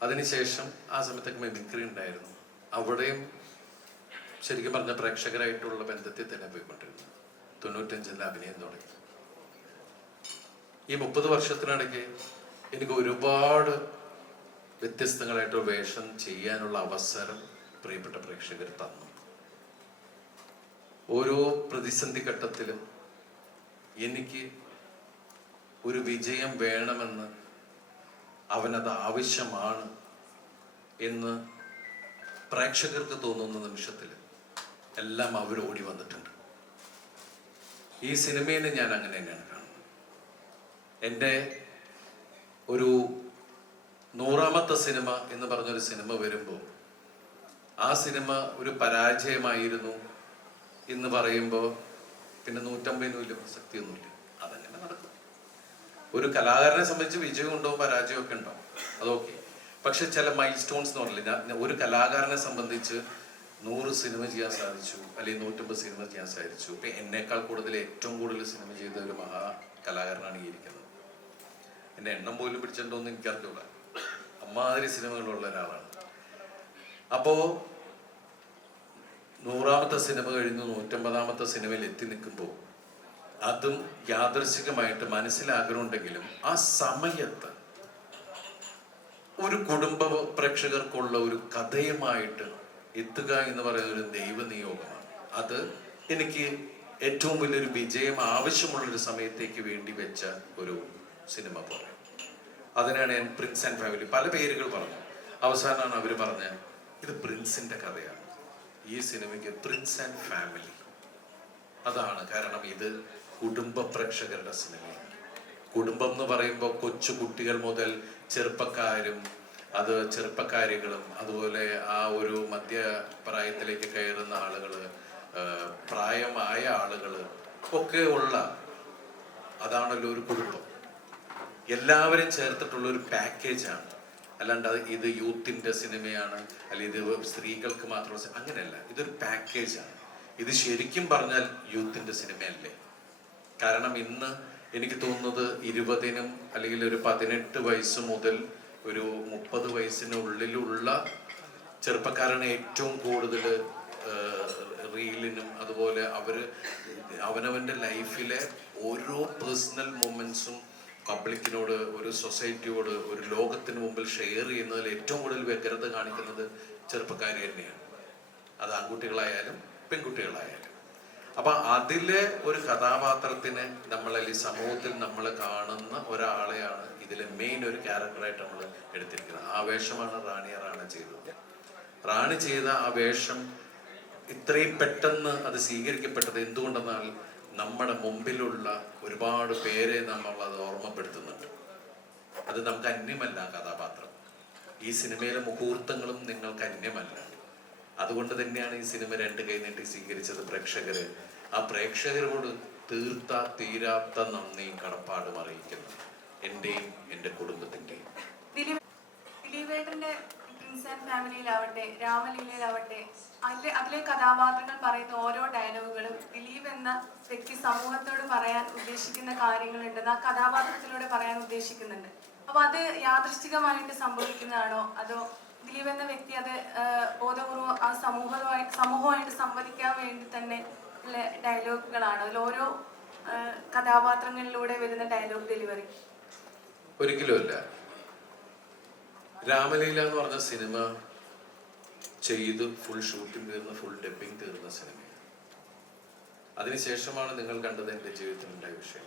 അതിനുശേഷം ആ സമയത്തൊക്കെ മിമിക്രി ഉണ്ടായിരുന്നു. അവിടെയും ശരിക്കും പറഞ്ഞ പ്രേക്ഷകരായിട്ടുള്ള ബന്ധത്തിൽ തന്നെ പോയിക്കൊണ്ടിരുന്നു. 95-ൽ അഭിനയം തുടങ്ങി. ഈ 30 വർഷത്തിനിടയ്ക്ക് എനിക്ക് ഒരുപാട് വ്യത്യസ്തങ്ങളായിട്ടുള്ള വേഷം ചെയ്യാനുള്ള അവസരം പ്രിയപ്പെട്ട പ്രേക്ഷകർ തന്നു. ഓരോ പ്രതിസന്ധി ഘട്ടത്തിലും എനിക്ക് ഒരു വിജയം വേണമെന്ന്, അവനത് ആവശ്യമാണ് എന്ന് പ്രേക്ഷകർക്ക് തോന്നുന്ന നിമിഷത്തിൽ എല്ലാം അവർ ഓടി വന്നിട്ടുണ്ട്. ഈ സിനിമയെ ഞാൻ അങ്ങനെ തന്നെയാണ് കാണുന്നത്. എൻ്റെ ഒരു 100ാമത്തെ സിനിമ എന്ന് പറഞ്ഞൊരു സിനിമ വരുമ്പോൾ ആ സിനിമ ഒരു പരാജയമായിരുന്നു എന്ന് പറയുമ്പോൾ പിന്നെ 150 വലിയ പ്രസക്തിയൊന്നുമില്ല. അതങ്ങനെ നടക്കും. ഒരു കലാകാരനെ സംബന്ധിച്ച് വിജയം ഉണ്ടാവും, പരാജയമൊക്കെ ഉണ്ടാവും, അതൊക്കെ. പക്ഷെ ചില മൈൽ സ്റ്റോൺസ് എന്ന് പറഞ്ഞില്ല. ഒരു കലാകാരനെ സംബന്ധിച്ച് 100 സിനിമ ചെയ്യാൻ സാധിച്ചു, അല്ലെങ്കിൽ 150 സിനിമ ചെയ്യാൻ സാധിച്ചു. ഇപ്പൊ എന്നേക്കാൾ കൂടുതൽ ഏറ്റവും കൂടുതൽ സിനിമ ചെയ്ത ഒരു മഹാ കലാകാരനാണ് ഈ ഇരിക്കുന്നത്. എന്നെ എണ്ണം പോലും പിടിച്ചിട്ടുണ്ടോന്ന് എനിക്കറിഞ്ഞൂട. അമ്മാതിരി സിനിമകളുള്ള ഒരാളാണ്. അപ്പോ 100ാമത്തെ സിനിമ കഴിഞ്ഞ് 150ാമത്തെ സിനിമയിൽ എത്തി നിൽക്കുമ്പോൾ അതും യാദൃശികമായിട്ട് മനസ്സിലാഗ്രഹമുണ്ടെങ്കിലും ആ സമയത്ത് ഒരു കുടുംബ പ്രേക്ഷകർക്കുള്ള ഒരു കഥയുമായിട്ട് എത്തുക എന്ന് പറയുന്ന ഒരു ദൈവനിയോഗമാണ്. അത് എനിക്ക് ഏറ്റവും വലിയൊരു വിജയം ആവശ്യമുള്ളൊരു സമയത്തേക്ക് വേണ്ടി വെച്ച ഒരു സിനിമ പോലെ. അതിനാണ് ഞാൻ പ്രിൻസ് ആൻഡ് ഫാമിലി, പല പേരുകൾ പറഞ്ഞു. അവസാനമാണ് അവർ പറഞ്ഞ ഇത് പ്രിൻസിന്റെ കഥയാണ്. ഈ സിനിമയ്ക്ക് പ്രിൻസ് ആൻഡ് ഫാമിലി അതാണ് കാരണം. ഇത് കുടുംബ പ്രേക്ഷകരുടെ സിനിമയാണ്. കുടുംബം എന്ന് പറയുമ്പോൾ കൊച്ചു കുട്ടികൾ മുതൽ ചെറുപ്പക്കാരും ചെറുപ്പക്കാരികളും അതുപോലെ ആ ഒരു മധ്യപ്രായത്തിലേക്ക് കയറുന്ന ആളുകള്, പ്രായമായ ആളുകള് ഒക്കെ ഉള്ള, അതാണല്ലോ ഒരു കുടുംബം. എല്ലാവരും ചേർത്തിട്ടുള്ള ഒരു പാക്കേജാണ്. അല്ലാണ്ട് ഇത് യൂത്തിന്റെ സിനിമയാണ്, അല്ലെങ്കിൽ ഇത് സ്ത്രീകൾക്ക് മാത്രമുള്ള, അങ്ങനെയല്ല. ഇതൊരു പാക്കേജാണ്. ഇത് ശരിക്കും പറഞ്ഞാൽ യൂത്തിന്റെ സിനിമയല്ലേ. കാരണം ഇന്ന് എനിക്ക് തോന്നുന്നത് 20-നും അല്ലെങ്കിൽ ഒരു 18 വയസ്സ് മുതൽ ഒരു 30 വയസ്സിനുള്ളിലുള്ള ചെറുപ്പക്കാരാണ് ഏറ്റവും കൂടുതൽ റീലിനും അതുപോലെ അവനവൻ്റെ ലൈഫിലെ ഓരോ പേഴ്സണൽ മൊമെന്റ്സും പബ്ലിക്കിനോട്, ഒരു സൊസൈറ്റിയോട്, ഒരു ലോകത്തിന് മുമ്പിൽ ഷെയർ ചെയ്യുന്നതിൽ ഏറ്റവും കൂടുതൽ വ്യഗ്രത കാണിക്കുന്നത് ചെറുപ്പക്കാർ തന്നെയാണ്. അത് ആൺകുട്ടികളായാലും പെൺകുട്ടികളായാലും. അപ്പൊ അതിലെ ഒരു കഥാപാത്രത്തിന് നമ്മളെ സമൂഹത്തിൽ നമ്മൾ കാണുന്ന ഒരാളെയാണ് ഇതിലെ മെയിൻ ഒരു ക്യാരക്ടറായിട്ട് നമ്മൾ എടുത്തിരിക്കുന്നത്. ആ വേഷമാണ് റാണി ചെയ്തത്. റാണി ചെയ്ത ആ വേഷം ഇത്രയും പെട്ടെന്ന് അത് സ്വീകരിക്കപ്പെട്ടത് എന്തുകൊണ്ടെന്നാൽ നമ്മുടെ മുമ്പിലുള്ള ഒരുപാട് പേരെ നമ്മൾ അത് ഓർമ്മപ്പെടുത്തുന്നുണ്ട്. അത് നമുക്ക് അന്യമല്ല കഥാപാത്രം. ഈ സിനിമയിലെ മുഹൂർത്തങ്ങളും നിങ്ങൾക്ക് അന്യമല്ല. അതുകൊണ്ട് തന്നെയാണ് ഈ സിനിമ 2 കൈ നീട്ടി സ്വീകരിച്ചത് പ്രേക്ഷകര്. ആ പ്രേക്ഷകരോട് തീരാത്ത നന്ദിയും കടപ്പാടും അറിയിക്കുന്നു, എന്റെയും എൻ്റെ കുടുംബത്തിന്റെയും. ദിലീപേട്ടന്റെ പ്രിൻസ് ആൻഡ് ഫാമിലിയിലാവട്ടെ, രാമലീലയിലാവട്ടെ, അതിലെ കഥാപാത്രങ്ങൾ പറയുന്ന ഓരോ ഡയലോഗുകളും ദിലീപ് എന്ന വ്യക്തി സമൂഹത്തോട് പറയാൻ ഉദ്ദേശിക്കുന്ന കാര്യങ്ങളുണ്ടെന്ന് ആ കഥാപാത്രത്തിലൂടെ പറയാൻ ഉദ്ദേശിക്കുന്നുണ്ട്. അപ്പൊ അത് യാദൃശ്ചികമായിട്ട് സംഭവിക്കുന്നതാണോ, അതോ ദിലീപ് എന്ന വ്യക്തി അത് ബോധപൂർവം ആ സമൂഹമായിട്ട് സംവദിക്കാൻ വേണ്ടി തന്നെ ഉള്ള ഡയലോഗുകളാണോ, അതിൽ ഓരോ കഥാപാത്രങ്ങളിലൂടെ വരുന്ന ഡയലോഗ് ഡെലിവറി? ഒരിക്കലുമല്ല. രാമലീല എന്ന് പറഞ്ഞ സിനിമ ചെയ്ത് ഫുൾ ഷൂട്ടിംഗ് തീർന്ന് ഫുൾ ഡബിങ് തീർന്ന സിനിമ. അതിനുശേഷമാണ് നിങ്ങൾ കണ്ടത് എൻ്റെ ജീവിതത്തിലുണ്ടായ വിഷയം.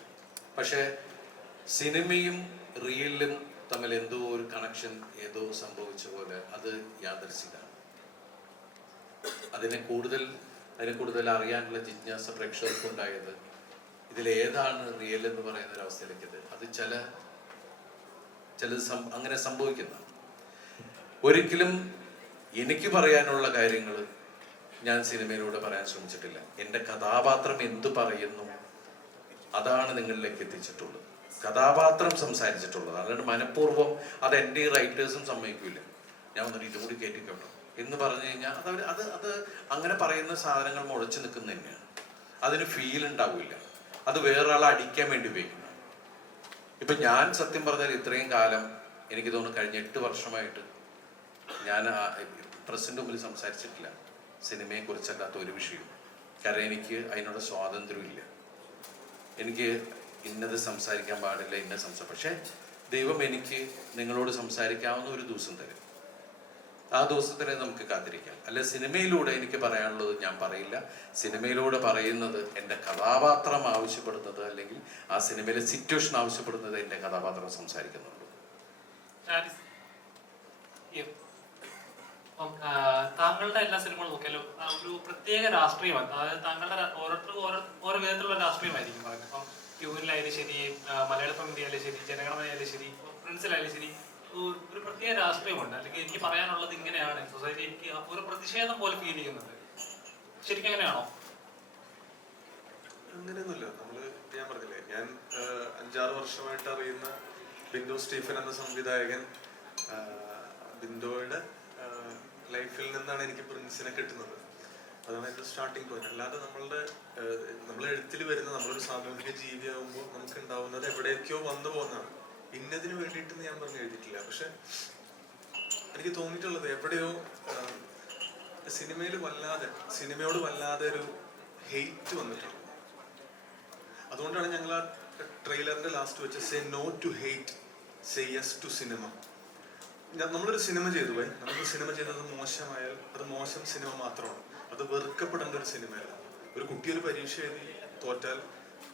പക്ഷേ സിനിമയും റിയലും തമ്മിൽ എന്തോ ഒരു കണക്ഷൻ ഏതോ സംഭവിച്ച പോലെ അത് യാദൃശ്ചികമാണ്. അതിനെ കൂടുതൽ അറിയാനുള്ള ജിജ്ഞാസ പ്രേക്ഷകർക്കുണ്ടായത് ഇതിലേതാണ് റിയൽ എന്ന് പറയുന്ന ഒരു അവസ്ഥയിലേക്ക് അത് ചിലത് അങ്ങനെ സംഭവിക്കുന്ന. ഒരിക്കലും എനിക്ക് പറയാനുള്ള കാര്യങ്ങൾ ഞാൻ സിനിമയിലൂടെ പറയാൻ ശ്രമിച്ചിട്ടില്ല. എൻ്റെ കഥാപാത്രം എന്തു പറയുന്നു അതാണ് നിങ്ങളിലേക്ക് എത്തിച്ചിട്ടുള്ളത്. കഥാപാത്രം സംസാരിച്ചിട്ടുള്ളത്. അല്ലാണ്ട് മനഃപൂർവ്വം അത് എൻ്റെ റൈറ്റേഴ്സും സമ്മതിക്കില്ല. ഞാൻ വന്നിട്ട് ഇതും കൂടി കയറ്റിക്കോട്ടോ എന്ന് പറഞ്ഞു കഴിഞ്ഞാൽ അത് അങ്ങനെ പറയുന്ന സാധനങ്ങൾ മുളച്ചു നിൽക്കുന്ന തന്നെയാണ്. അതിന് ഫീൽ ഉണ്ടാവില്ല. അത് വേറൊരാളെ അടിക്കാൻ വേണ്ടി ഉപയോഗിക്കുന്നു. ഇപ്പൊ ഞാൻ സത്യം പറഞ്ഞാൽ ഇത്രയും കാലം എനിക്ക് തോന്നുന്നു കഴിഞ്ഞ 8 വർഷമായിട്ട് ഞാൻ പ്രസിന്റെ മുമ്പിൽ സംസാരിച്ചിട്ടില്ല സിനിമയെ കുറിച്ചല്ലാത്ത ഒരു വിഷയവും. കാരണം എനിക്ക് അതിനുള്ള സ്വാതന്ത്ര്യമില്ല. എനിക്ക് ഇന്നത് സംസാരിക്കാൻ പാടില്ല, പക്ഷെ ദൈവം എനിക്ക് നിങ്ങളോട് സംസാരിക്കാവുന്ന ഒരു ദിവസം തരും. ആ ദിവസത്തിനെ നമുക്ക് കാത്തിരിക്കാം. അല്ലെ സിനിമയിലൂടെ എനിക്ക് പറയാനുള്ളത് ഞാൻ പറയില്ല. സിനിമയിലൂടെ പറയുന്നത് എൻ്റെ കഥാപാത്രം ആവശ്യപ്പെടുന്നത്, അല്ലെങ്കിൽ ആ സിനിമയിലെ സിറ്റുവേഷൻ ആവശ്യപ്പെടുന്നത് എൻ്റെ കഥാപാത്രം സംസാരിക്കുന്നുണ്ട്. താങ്കളുടെ എല്ലാ സിനിമകളും നോക്കിയാലും ഒരു പ്രത്യേക രാഷ്ട്രീയമാണ്. അതായത് താങ്കളുടെ ഓരോരുത്തർക്കും ഓരോ വിധത്തിലുള്ള രാഷ്ട്രീയമായിരിക്കും പറയുന്നത്. ഇപ്പം ക്യൂവിലായാലും ശരി, മലയാള ഫിലിമിലായാലും ശരി, ജനഗണമനയായാലും ശരി, പ്രിൻസിലായാലും ശരി, ഒരു പ്രത്യേക രാഷ്ട്രീയമുണ്ട്. അല്ലെങ്കിൽ എനിക്ക് പറയാനുള്ളത് ഇങ്ങനെയാണ്, സൊസൈറ്റി എനിക്ക് ഒരു പ്രതിഷേധം പോലെ ഫീൽ ചെയ്യുന്നത്. ശരിക്കും അങ്ങനെയാണോ? അങ്ങനെയൊന്നുമില്ല. ഞാൻ പറഞ്ഞില്ലേ, ഞാൻ 5-6 വർഷമായിട്ട് അറിയുന്ന ബിന്ദു സ്റ്റീഫൻ എന്ന സംവിധായകൻ, ബിന്ദുയുടെ ലൈഫിൽ നിന്നാണ് എനിക്ക് പ്രിൻസിനെ കിട്ടുന്നത്. അതാണ് എൻ്റെ സ്റ്റാർട്ടിങ് പോയിന്റ്. അല്ലാതെ നമ്മൾ എഴുത്തിൽ വരുന്ന നമ്മളൊരു സാമൂഹിക ജീവിയാകുമ്പോൾ നമുക്ക് ഉണ്ടാവുന്നത് എവിടേക്കോ വന്നു പോകുന്നതാണ്. ഇന്നതിന് വേണ്ടിയിട്ട് ഞാൻ പറഞ്ഞു എഴുതിയിട്ടില്ല. പക്ഷെ എനിക്ക് തോന്നിയിട്ടുള്ളത് എവിടെയോ സിനിമയോട് വല്ലാതെ ഒരു ഹെയ്റ്റ് വന്നിട്ടുണ്ട്. അതുകൊണ്ടാണ് ഞങ്ങൾ ആ ട്രെയിലറിന്റെ ലാസ്റ്റ് വെച്ച് say no to hate, say yes to cinema. നമ്മളൊരു സിനിമ ചെയ്തു പോയി, നമുക്ക് സിനിമ ചെയ്തത് മോശമായാൽ അത് മോശം സിനിമ മാത്രമാണ്. അത് വെറുക്കപ്പെടേണ്ട ഒരു സിനിമയല്ല. ഒരു കുട്ടി ഒരു പരീക്ഷ എഴുതി തോറ്റാൽ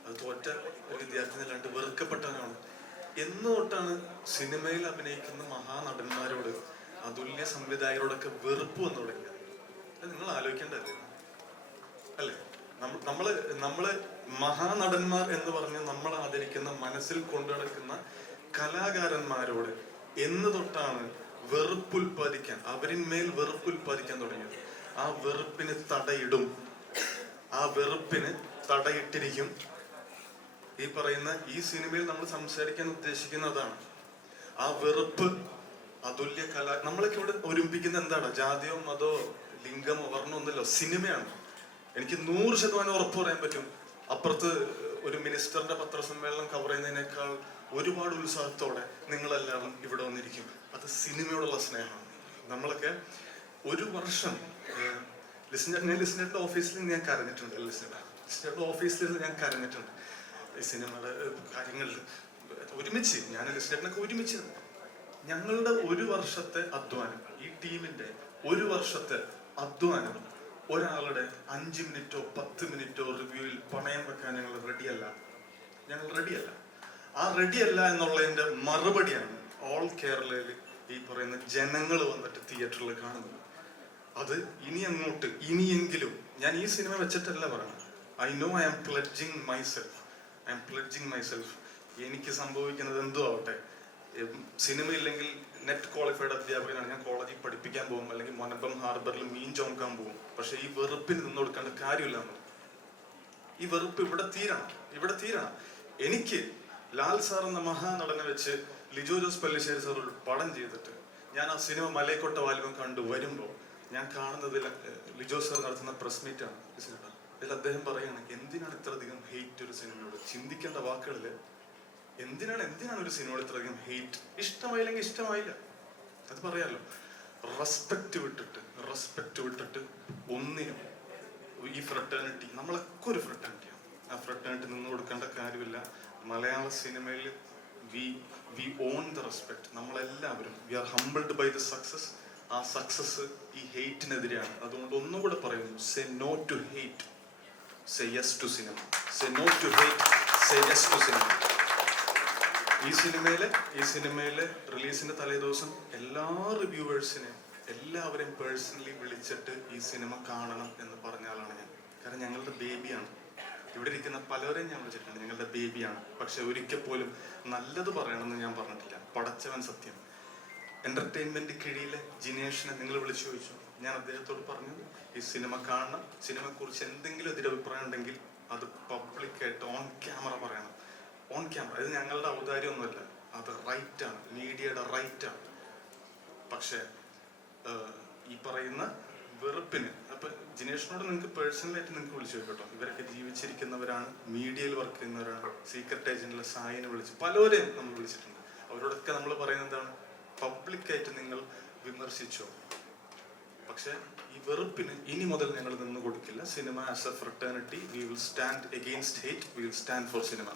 അത് തോറ്റ ഒരു വിദ്യാർത്ഥി അല്ലാണ്ട് വെറുക്കപ്പെട്ടവനാണ്. എന്ന് തൊട്ടാണ് സിനിമയിൽ അഭിനയിക്കുന്ന മഹാനടന്മാരോട്, അതുല്യ സംവിധായകരോടൊക്കെ വെറുപ്പ് വന്നു തുടങ്ങിയത്. നിങ്ങൾ ആലോചിക്കേണ്ടതല്ലേ അല്ലേ? നമ്മള് മഹാനടന്മാർ എന്ന് പറഞ്ഞ് നമ്മൾ ആദരിക്കുന്ന, മനസ്സിൽ കൊണ്ടു നടക്കുന്ന കലാകാരന്മാരോട് എന്ന് തൊട്ടാണ് അവരിന്മേൽ വെറുപ്പുൽപ്പാദിക്കാൻ തുടങ്ങിയത്. ആ വെറുപ്പിന് തടയിടും, ആ വെറുപ്പിന് തടയിട്ടിരിക്കും. ഈ പറയുന്ന ഈ സിനിമയിൽ നമ്മൾ സംസാരിക്കാൻ ഉദ്ദേശിക്കുന്നതാണ് ആ വെറുപ്പ്. അതുല്യ നമ്മളൊക്കെ ഇവിടെ ഒരുമിപ്പിക്കുന്ന എന്താണ്? ജാതിയോ മതോ ലിംഗമോ വർണ്ണമോ ഒന്നല്ലോ, സിനിമയാണ്. എനിക്ക് 100% ഉറപ്പ് പറയാൻ പറ്റും. അപ്പുറത്ത് ഒരു മിനിസ്റ്ററിന്റെ പത്രസമ്മേളനം കവർ ചെയ്യുന്നതിനേക്കാൾ ഒരുപാട് ഉത്സാഹത്തോടെ നിങ്ങളെല്ലാവരും ഇവിടെ വന്നിരിക്കും. അത് സിനിമയോടുള്ള സ്നേഹമാണ്. നമ്മളൊക്കെ 1 വർഷം ലിസ്നറിന്റെ ഓഫീസിൽ ഞാൻ കരഞ്ഞിട്ടുണ്ട്. ലിസ്നറിന്റെ ഓഫീസിൽ ഞാൻ കരഞ്ഞിട്ടുണ്ട്. ഈ സിനിമയുടെ കാര്യങ്ങളിൽ ഒരുമിച്ച് ഞാൻ ലിസ്നറിനൊക്കെ ഒരുമിച്ച് ഞങ്ങളുടെ 1 വർഷത്തെ അധ്വാനം, ഈ ടീമിന്റെ 1 വർഷത്തെ അധ്വാനം ഒരാളുടെ 5 മിനിറ്റോ 10 മിനിറ്റോ റിവ്യൂവിൽ പണയം വെക്കാൻ ഞങ്ങൾ റെഡിയല്ല. ആ റെഡിയല്ല എന്നുള്ളതിന്റെ മറുപടിയാണ് ഓൾ കേരളയിൽ ഈ പറയുന്ന ജനങ്ങൾ വന്നിട്ട് തിയേറ്ററിൽ കാണുന്നത്. അത് ഇനിയെങ്കിലും ഞാൻ ഈ സിനിമ വെച്ചിട്ടല്ല പറയുന്നത്. I know I am pledging myself. എനിക്ക് സംഭവിക്കുന്നത് എന്തോ ആവട്ടെ, സിനിമ ഇല്ലെങ്കിൽ നെറ്റ് ക്വാളിഫൈഡ് അധ്യാപകനാണ്, ഞാൻ കോളേജിൽ പഠിപ്പിക്കാൻ പോകും, അല്ലെങ്കിൽ മൊനമ്പം ഹാർബറിൽ മീൻ ചോക്കാൻ പോകും. പക്ഷെ ഈ വെറുപ്പിന് നിന്ന് കൊടുക്കേണ്ട കാര്യമില്ല. ഈ വെറുപ്പ് ഇവിടെ തീരണം. എനിക്ക് ലാൽ സാർ എന്ന മഹാനടനെ വെച്ച് ലിജോ ജോസ് പല്ലിശ്ശേരി സാർ ഒരു പടം ചെയ്തിട്ട് ഞാൻ ആ സിനിമ മലയക്കൊട്ട വാൽവം കണ്ടു വരുമ്പോൾ ഞാൻ കാണുന്നത് ലിജോ സാർ നടത്തുന്ന പ്രസ് മീറ്റാണ്. ഇതിൽ അദ്ദേഹം പറയാണ്, എന്തിനാണ് ഇത്രയധികം ഹെയ്റ്റ് ഒരു സിനിമയോട്? ചിന്തിക്കേണ്ട വാക്കുകളില് എന്തിനാണ് ഒരു സിനിമയോട് ഇത്രയധികം ഹെയ്റ്റ്? ഇഷ്ടമായില്ലെങ്കിൽ ഇഷ്ടമായില്ല, അത് പറയാലോ. റെസ്പെക്ട് വിട്ടിട്ട് ഒന്നിനും ഈ ഫ്രട്ടേണിറ്റി, നമ്മളൊക്കെ ഒരു ഫ്രട്ടേണിറ്റിയാണ്. ആ ഫ്രട്ടേണിറ്റി നിന്ന് കൊടുക്കേണ്ട കാര്യമില്ല. മലയാള സിനിമയിൽ വി ഓൺ ദ റെസ്പെക്ട്. നമ്മളെല്ലാവരും we are humbled by the success. ആ സക്സസ് ഈ ഹെയ്റ്റിനെതിരെയാണ്. അതുകൊണ്ട് ഒന്നുകൂടെ പറയുന്നു, say no to hate, say yes to cinema. Say no to hate, say yes to cinema. ഈ സിനിമയിലെ റിലീസിന്റെ തലേദിവസം എല്ലാ റിവ്യൂവേഴ്സിനെയും എല്ലാവരെയും പേഴ്സണലി വിളിച്ചിട്ട് ഈ സിനിമ കാണണം എന്ന് പറഞ്ഞാലാണ് ഞാൻ. കാരണം ഞങ്ങളുടെ ബേബിയാണ്. ഇവിടെ ഇരിക്കുന്ന പലരെയും ഞാൻ വിളിച്ചിട്ടുണ്ട്, ഞങ്ങളുടെ ബേബിയാണ്. പക്ഷെ ഒരിക്കൽ പോലും നല്ലത് പറയണമെന്ന് ഞാൻ പറഞ്ഞിട്ടില്ല. പടച്ചവൻ സത്യം. എന്റർടൈൻമെന്റ് കീഴിലെ ജിനേഷിനെ നിങ്ങൾ വിളിച്ചു ചോദിച്ചു. ഞാൻ അദ്ദേഹത്തോട് പറഞ്ഞു, ഈ സിനിമ കാണണം, സിനിമയെ കുറിച്ച് എന്തെങ്കിലും എതിരഭിപ്രായം ഉണ്ടെങ്കിൽ അത് പബ്ലിക്കായിട്ട് ഓൺ ക്യാമറ പറയണം. On camera. ഇത് ഞങ്ങളുടെ ഔദാര്യമൊന്നുമല്ല, അത് റൈറ്റാണ്, മീഡിയയുടെ റൈറ്റാണ്. പക്ഷെ ഈ പറയുന്ന വെറുപ്പിന്, അപ്പൊ ജിനേഷിനോട് നിങ്ങൾക്ക് പേഴ്സണലായിട്ട് നിങ്ങൾക്ക് വിളിച്ചു കേട്ടോ. ഇവരൊക്കെ ജീവിച്ചിരിക്കുന്നവരാണ്, മീഡിയയിൽ വർക്ക് ചെയ്യുന്നവരാണ്. സീക്രട്ട് ഏജന്റിലെ സായിനെ വിളിച്ച് പലരെയും നമ്മൾ വിളിച്ചിട്ടുണ്ട്. അവരോടൊക്കെ നമ്മൾ പറയുന്നത് എന്താണ്, പബ്ലിക്കായിട്ട് നിങ്ങൾ വിമർശിച്ചോ, പക്ഷെ ഈ വെറുപ്പിന് ഇനി മുതൽ ഞങ്ങൾ നിന്ന് കൊടുക്കില്ല. Cinema as a fraternity we will stand against hate, we will stand for cinema.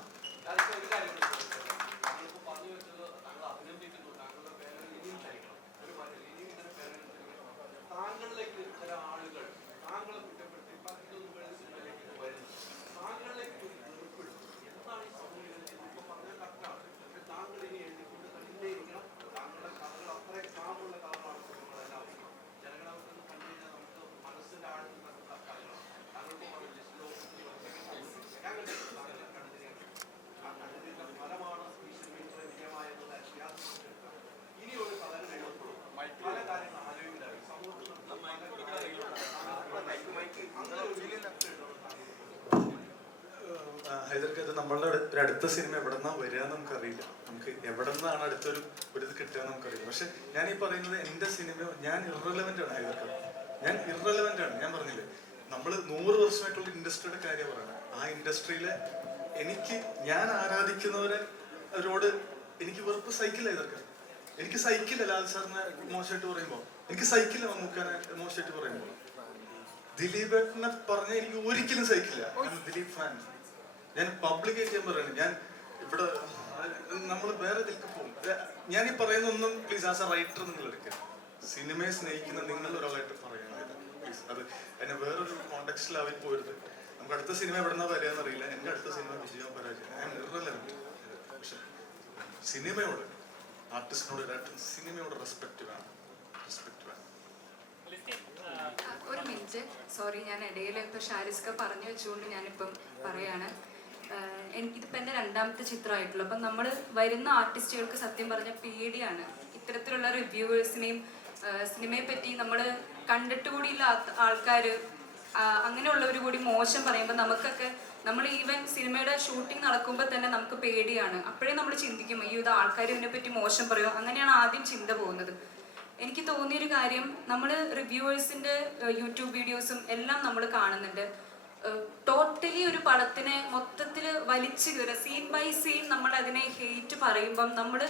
ഹൈദർക്ക്, അത് നമ്മളുടെ ഒരു അടുത്ത സിനിമ എവിടെന്നാ വരിക നമുക്കറിയില്ല. നമുക്ക് എവിടെ നിന്നാണ് അടുത്തൊരു ഇത് കിട്ടുക നമുക്കറിയില്ല. പക്ഷെ ഞാൻ ഈ പറയുന്നത് എന്റെ സിനിമ, ഞാൻ ഇറലവന്റ് ആണ് ഹൈദർക്ക്, ഞാൻ പറഞ്ഞില്ലേ, നമ്മൾ 100 വർഷമായിട്ടുള്ള ഇൻഡസ്ട്രിയുടെ കാര്യം പറയണം. ആ ഇൻഡസ്ട്രിയിലെ ഞാൻ ആരാധിക്കുന്നവരോട് എനിക്ക് വെറുപ്പ് സഹിക്കില്ല. ഹൈദർക്ക്, എനിക്ക് സഹിക്കില്ല ലാൽ സാറിനെ മോശമായിട്ട് പറയുമ്പോൾ, എനിക്ക് സഹിക്കില്ല മമ്മൂക്കാനെ മോശമായിട്ട് പറയുമ്പോൾ. ദിലീപേട്ടനെ പറഞ്ഞ എനിക്ക് ഒരിക്കലും സഹിക്കില്ല. ഞാൻ ദിലീപ് ഫാൻ. ഞാൻ പബ്ലിക്കായിട്ട് ഞാൻ പറയണം, ഞാൻ ഇവിടെ നമ്മൾ വേറെ ഇതിലേക്ക് പോകും. ഞാൻ ഈ പറയുന്ന ഒന്നും പ്ലീസ് ആസ് എ റൈറ്റർ നിങ്ങൾ എടുക്കുക. സിനിമയെ സ്നേഹിക്കുന്ന നിങ്ങൾ ഒരാളായിട്ട് പറയണം പ്ലീസ്. അത് എന്നെ വേറൊരു കോണ്ടെക്സ്റ്റിലായി പോരുത്. നമുക്ക് അടുത്ത സിനിമ എവിടെന്നാ വരികയെന്ന് അറിയില്ല. എന്റെ അടുത്ത സിനിമ വിജയം പരാജയം, ഞാൻ ഇറലവന്റ്. പക്ഷെ സിനിമയോട്, ആർട്ടിസ്റ്റിനോട്, സിനിമയോട് റെസ്പെക്ട് വേണം. ഒരു മിനിറ്റ്, സോറി, ഞാൻ ഇടയിൽ ഇപ്പൊ ഷാരിസ്ക പറഞ്ഞു വെച്ചുകൊണ്ട് ഞാനിപ്പം പറയാണ്. എനിക്കിതിപ്പോൾ എൻ്റെ 2ാമത്തെ ചിത്രമായിട്ടുള്ളൂ. അപ്പം നമ്മൾ വരുന്ന ആർട്ടിസ്റ്റുകൾക്ക് സത്യം പറഞ്ഞ പേടിയാണ്. ഇത്തരത്തിലുള്ള റിവ്യൂവേഴ്സിനെയും സിനിമയെ പറ്റി നമ്മൾ കണ്ടിട്ട് കൂടിയില്ലാത്ത ആൾക്കാർ, അങ്ങനെയുള്ളവർ കൂടി മോശം പറയുമ്പോൾ നമുക്കൊക്കെ, നമ്മൾ ഈവൻ സിനിമയുടെ ഷൂട്ടിംഗ് നടക്കുമ്പോൾ തന്നെ നമുക്ക് പേടിയാണ്. അപ്പോഴേ നമ്മൾ ചിന്തിക്കും, അയ്യോ ഇത് ആൾക്കാർ ഇതിനെപ്പറ്റി മോശം പറയുമോ, അങ്ങനെയാണ് ആദ്യം ചിന്ത പോകുന്നത്. എനിക്ക് തോന്നിയൊരു കാര്യം, നമ്മൾ റിവ്യൂവേഴ്സിൻ്റെ യൂട്യൂബ് വീഡിയോസും എല്ലാം നമ്മൾ കാണുന്നുണ്ട്. ടോട്ടലി ഒരു പടത്തിനെ മൊത്തത്തിൽ വലിച്ചു കയറുക, സീൻ ബൈ സീൻ നമ്മൾ അതിനെ ഹെയ്റ്റ് പറയുമ്പം നമ്മൾ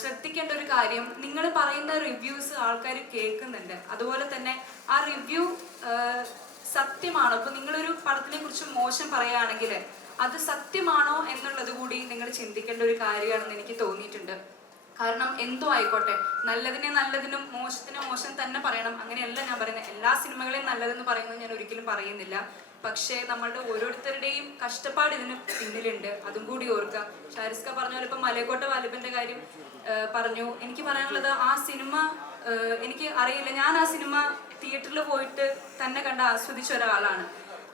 ശ്രദ്ധിക്കേണ്ട ഒരു കാര്യം, നിങ്ങൾ പറയുന്ന റിവ്യൂസ് ആൾക്കാർ കേൾക്കുന്നുണ്ട്. അതുപോലെ തന്നെ ആ റിവ്യൂ സത്യമാണോ? അപ്പോൾ നിങ്ങളൊരു പടത്തിനെ കുറിച്ച് മോശം പറയുകയാണെങ്കിൽ അത് സത്യമാണോ എന്നുള്ളത് കൂടി നിങ്ങൾ ചിന്തിക്കേണ്ട ഒരു കാര്യമാണെന്ന് എനിക്ക് തോന്നിയിട്ടുണ്ട്. കാരണം എന്തോ ആയിക്കോട്ടെ, നല്ലതിനെ നല്ലതിനും മോശത്തിനെ മോശം തന്നെ പറയണം, അങ്ങനെയല്ല ഞാൻ പറയുന്നത്. എല്ലാ സിനിമകളെയും നല്ലതെന്ന് പറയുന്നത് ഞാൻ ഒരിക്കലും പറയുന്നില്ല. പക്ഷേ നമ്മളുടെ ഓരോരുത്തരുടെയും കഷ്ടപ്പാട് ഇതിന് പിന്നിലുണ്ട്, അതും കൂടി ഓർക്കുക. ഷാരിസ്ക പറഞ്ഞ പോലെ ഇപ്പം മലയക്കോട്ട വാലിബന്റെ കാര്യം പറഞ്ഞു. എനിക്ക് പറയാനുള്ളത്, ആ സിനിമ എനിക്ക് അറിയില്ല, ഞാൻ ആ സിനിമ തിയേറ്ററിൽ പോയിട്ട് തന്നെ കണ്ട് ആസ്വദിച്ച ഒരാളാണ്,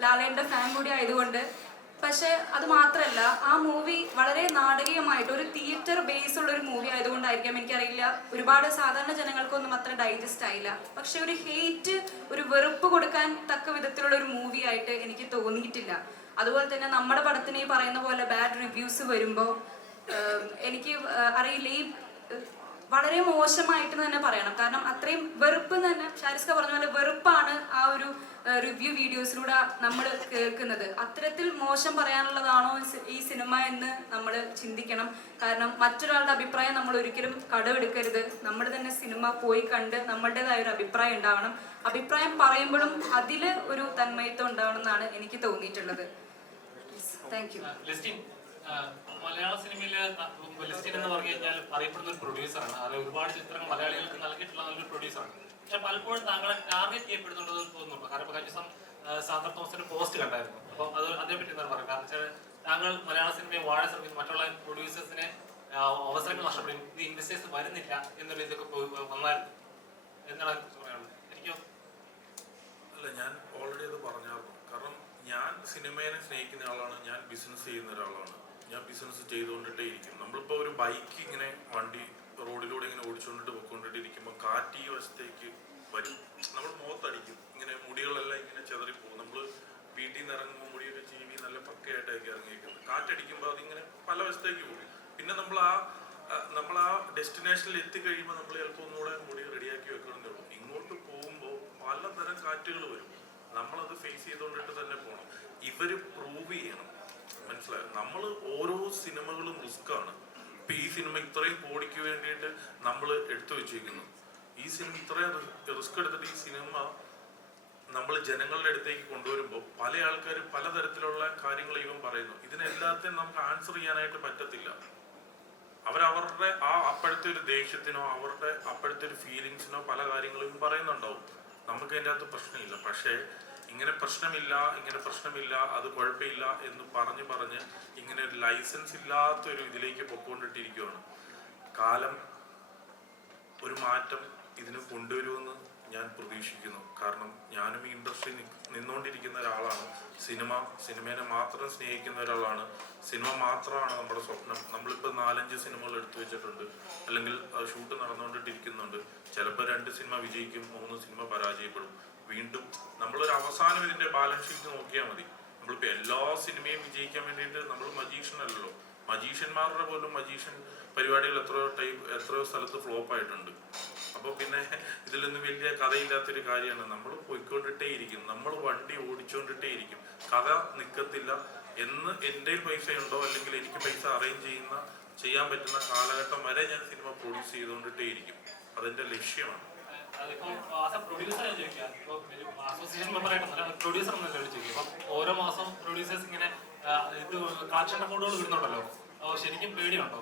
ലാലേന്റെ ഫാൻ കൂടി ആയതുകൊണ്ട്. പക്ഷെ അത് മാത്രമല്ല, ആ മൂവി വളരെ നാടകീയമായിട്ട് ഒരു തിയേറ്റർ ബേസ് ഉള്ള ഒരു മൂവി ആയതുകൊണ്ടായിരിക്കാം എനിക്കറിയില്ല, ഒരുപാട് സാധാരണ ജനങ്ങൾക്കൊന്നും അത്ര ഡൈജസ്റ്റ് ആയില്ല. പക്ഷെ ഒരു ഹെയ്റ്റ്, ഒരു വെറുപ്പ് കൊടുക്കാൻ തക്ക വിധത്തിലുള്ള ഒരു മൂവി ആയിട്ട് എനിക്ക് തോന്നിയിട്ടില്ല. അതുപോലെ തന്നെ നമ്മുടെ പടത്തിന് ഈ പറയുന്ന പോലെ ബാഡ് റിവ്യൂസ് വരുമ്പോൾ എനിക്ക് അറിയില്ല, ഈ വളരെ മോശമായിട്ട് തന്നെ പറയണം. കാരണം അത്രയും വെറുപ്പ് തന്നെ, ഷാരിസ്ക പറഞ്ഞ പോലെ വെറുപ്പാണ് ആ ഒരു റിവ്യൂ വീഡിയോസിലൂടെ നമ്മൾ കേൾക്കുന്നത്. അത്തരത്തിൽ മോശം പറയാനുള്ളതാണോ ഈ സിനിമ എന്ന് നമ്മൾ ചിന്തിക്കണം. കാരണം മറ്റൊരാളുടെ അഭിപ്രായം നമ്മൾ ഒരിക്കലും കടമെടുക്കരുത്. നമ്മൾ തന്നെ സിനിമ പോയി കണ്ട് നമ്മളുടേതായ ഒരു അഭിപ്രായം ഉണ്ടാവണം. അഭിപ്രായം പറയുമ്പോഴും അതിൽ ഒരു തന്മയത്വം ഉണ്ടാവണം എന്നാണ് എനിക്ക് തോന്നിയിട്ടുള്ളത്. Thank you. മലയാള സിനിമയില് ലിസ്റ്റിൻ എന്ന് പറഞ്ഞു കഴിഞ്ഞാൽ അറിയപ്പെടുന്ന ഒരു പ്രൊഡ്യൂസറാണ്. അത് ഒരുപാട് ചിത്രങ്ങൾ മലയാളികൾക്ക് നൽകിയിട്ടുള്ള നല്ലൊരു പ്രൊഡ്യൂസറാണ്. പക്ഷെ പലപ്പോഴും താങ്കളെ ടാർഗറ്റ് ചെയ്യപ്പെടുന്നുണ്ടെന്ന് തോന്നുന്നുണ്ട്. കാരണം കഴിഞ്ഞ ദിവസം സാന്ദർ തോമസിന്റെ പോസ്റ്റ് കണ്ടായിരുന്നു. അപ്പം അത് അതേപറ്റി എന്താണ് പറയുക? കാരണം വെച്ചാൽ താങ്കൾ മലയാള സിനിമയെ വാഴ ശ്രമിക്കുന്നു, മറ്റുള്ള പ്രൊഡ്യൂസേഴ്സിനെ അവസരങ്ങൾ നഷ്ടപ്പെടും, ഇത് ഇൻവെസ്റ്റേഴ്സ് വരുന്നില്ല എന്നൊരു ഇതൊക്കെ വന്നായിരുന്നു. എന്താണ് പറയാനുള്ളത്? എനിക്കോ അല്ല, ഞാൻ ഓൾറെഡി അത് പറഞ്ഞായിരുന്നു. കാരണം ഞാൻ സിനിമയെ സ്നേഹിക്കുന്ന ആളാണ്, ഞാൻ ബിസിനസ് ചെയ്യുന്ന ഒരാളാണ്, ഞാൻ ബിസിനസ് ചെയ്തുകൊണ്ടിട്ടേ ഇരിക്കും. നമ്മളിപ്പോൾ ഒരു ബൈക്ക് ഇങ്ങനെ വണ്ടി റോഡിലൂടെ ഇങ്ങനെ ഓടിച്ചുകൊണ്ടിട്ട് പോയിക്കൊണ്ടിട്ടിരിക്കുമ്പോൾ കാറ്റ് ഈ വശത്തേക്ക് വരും, നമ്മൾ മുഖത്തടിക്കും, ഇങ്ങനെ മുടികളെല്ലാം ഇങ്ങനെ ചെതറിപ്പോകും. നമ്മൾ വീട്ടിൽ നിന്ന് ഇറങ്ങുമ്പോൾ മുടിയൊക്കെ ചീവി നല്ല പക്കയായിട്ടൊക്കെ ഇറങ്ങിയിരിക്കുന്നത്, കാറ്റടിക്കുമ്പോൾ അതിങ്ങനെ പല വശത്തേക്ക് പോകും. പിന്നെ നമ്മൾ ആ ഡെസ്റ്റിനേഷനിൽ എത്തിക്കഴിയുമ്പോൾ നമ്മൾ ചിലപ്പോൾ ഒന്നുകൂടെ മുടി റെഡിയാക്കി വെക്കണമെന്നേ ഉള്ളൂ. ഇങ്ങോട്ട് പോകുമ്പോൾ പലതരം കാറ്റുകൾ വരും, നമ്മളത് ഫേസ് ചെയ്തുകൊണ്ടിട്ട് തന്നെ പോകണം. ഇവര് പ്രൂവ് ചെയ്യണം, മനസ്സിലായോ? നമ്മൾ ഓരോ സിനിമകളും റിസ്ക്കാണ്. ഇപ്പൊ ഈ സിനിമ ഇത്രയും കോടിക്ക് വേണ്ടിയിട്ട് നമ്മൾ എടുത്തു വെച്ചിരിക്കുന്നു. ഈ സിനിമ ഇത്രയും റിസ്ക് എടുത്തിട്ട് ഈ സിനിമ നമ്മൾ ജനങ്ങളുടെ അടുത്തേക്ക് കൊണ്ടുവരുമ്പോൾ പല ആൾക്കാർ പലതരത്തിലുള്ള കാര്യങ്ങൾ ഇവൻ പറയുന്നു. ഇതിനെല്ലാത്തിനും നമുക്ക് ആൻസർ ചെയ്യാനായിട്ട് പറ്റത്തില്ല. അവരവരുടെ അപ്പോഴത്തെ ഒരു ദേഷ്യത്തിനോ അവരുടെ അപ്പോഴത്തെ ഒരു ഫീലിങ്സിനോ പല കാര്യങ്ങളും പറയുന്നുണ്ടാവും. നമുക്ക് അതിൻ്റെ അകത്ത് പ്രശ്നമില്ല. പക്ഷേ ഇങ്ങനെ പ്രശ്നമില്ല അത് കുഴപ്പമില്ല എന്ന് പറഞ്ഞ് ഇങ്ങനെ ഒരു ലൈസൻസ് ഇല്ലാത്തൊരു ഇതിലേക്ക് പൊക്കോണ്ടിട്ടിരിക്കുകയാണ്. കാലം ഒരു മാറ്റം ഇതിന് കൊണ്ടുവരുമെന്ന് ഞാൻ പ്രതീക്ഷിക്കുന്നു. കാരണം ഞാനും ഈ ഇൻഡസ്ട്രി നിന്നുകൊണ്ടിരിക്കുന്ന ഒരാളാണ്. സിനിമേനെ മാത്രം സ്നേഹിക്കുന്ന ഒരാളാണ്. സിനിമ മാത്രമാണ് നമ്മുടെ സ്വപ്നം. നമ്മളിപ്പോൾ 4-5 സിനിമകൾ എടുത്തു വെച്ചിട്ടുണ്ട്, അല്ലെങ്കിൽ ഷൂട്ട് നടന്നുകൊണ്ടിട്ടിരിക്കുന്നുണ്ട്. ചിലപ്പോൾ 2 സിനിമ വിജയിക്കും, 3 സിനിമ പരാജയപ്പെടും. വീണ്ടും നമ്മളൊരു അവസാനം ഇതിന്റെ ബാലൻസ് ഷീറ്റ് നോക്കിയാൽ മതി. നമ്മളിപ്പോൾ എല്ലാ സിനിമയും വിജയിക്കാൻ വേണ്ടിയിട്ട് നമ്മൾ മജീഷ്യൻ അല്ലല്ലോ. മജീഷ്യന്മാരുടെ പോലും മജീഷ്യൻ പരിപാടികൾ എത്രയോ സ്ഥലത്ത് ഫ്ലോപ്പ് ആയിട്ടുണ്ട്. അപ്പോൾ പിന്നെ ഇതിലൊന്നും വലിയ കഥയില്ലാത്തൊരു കാര്യമാണ്. നമ്മൾ പോയിക്കൊണ്ടിട്ടേ ഇരിക്കും, നമ്മൾ വണ്ടി ഓടിച്ചുകൊണ്ടിട്ടേ ഇരിക്കും. കഥ നിൽക്കത്തില്ല എന്ന് എൻ്റെ പൈസ ഉണ്ടോ അല്ലെങ്കിൽ എനിക്ക് പൈസ അറേഞ്ച് ചെയ്യാൻ പറ്റുന്ന കാലഘട്ടം വരെ ഞാൻ സിനിമ പ്രൊഡ്യൂസ് ചെയ്തുകൊണ്ടിട്ടേ ഇരിക്കും. അതെന്റെ ലക്ഷ്യമാണ്. അസോസിയേഷൻ മെമ്പറായിട്ട് പ്രൊഡ്യൂസർ ഓരോ മാസം പ്രൊഡ്യൂസേഴ്സ് ഇങ്ങനെ ഇത് കളക്ഷൻ അക്കൗണ്ടുകൾ വരുന്നുണ്ടല്ലോ, ശരിക്കും പേടിയുണ്ടോ?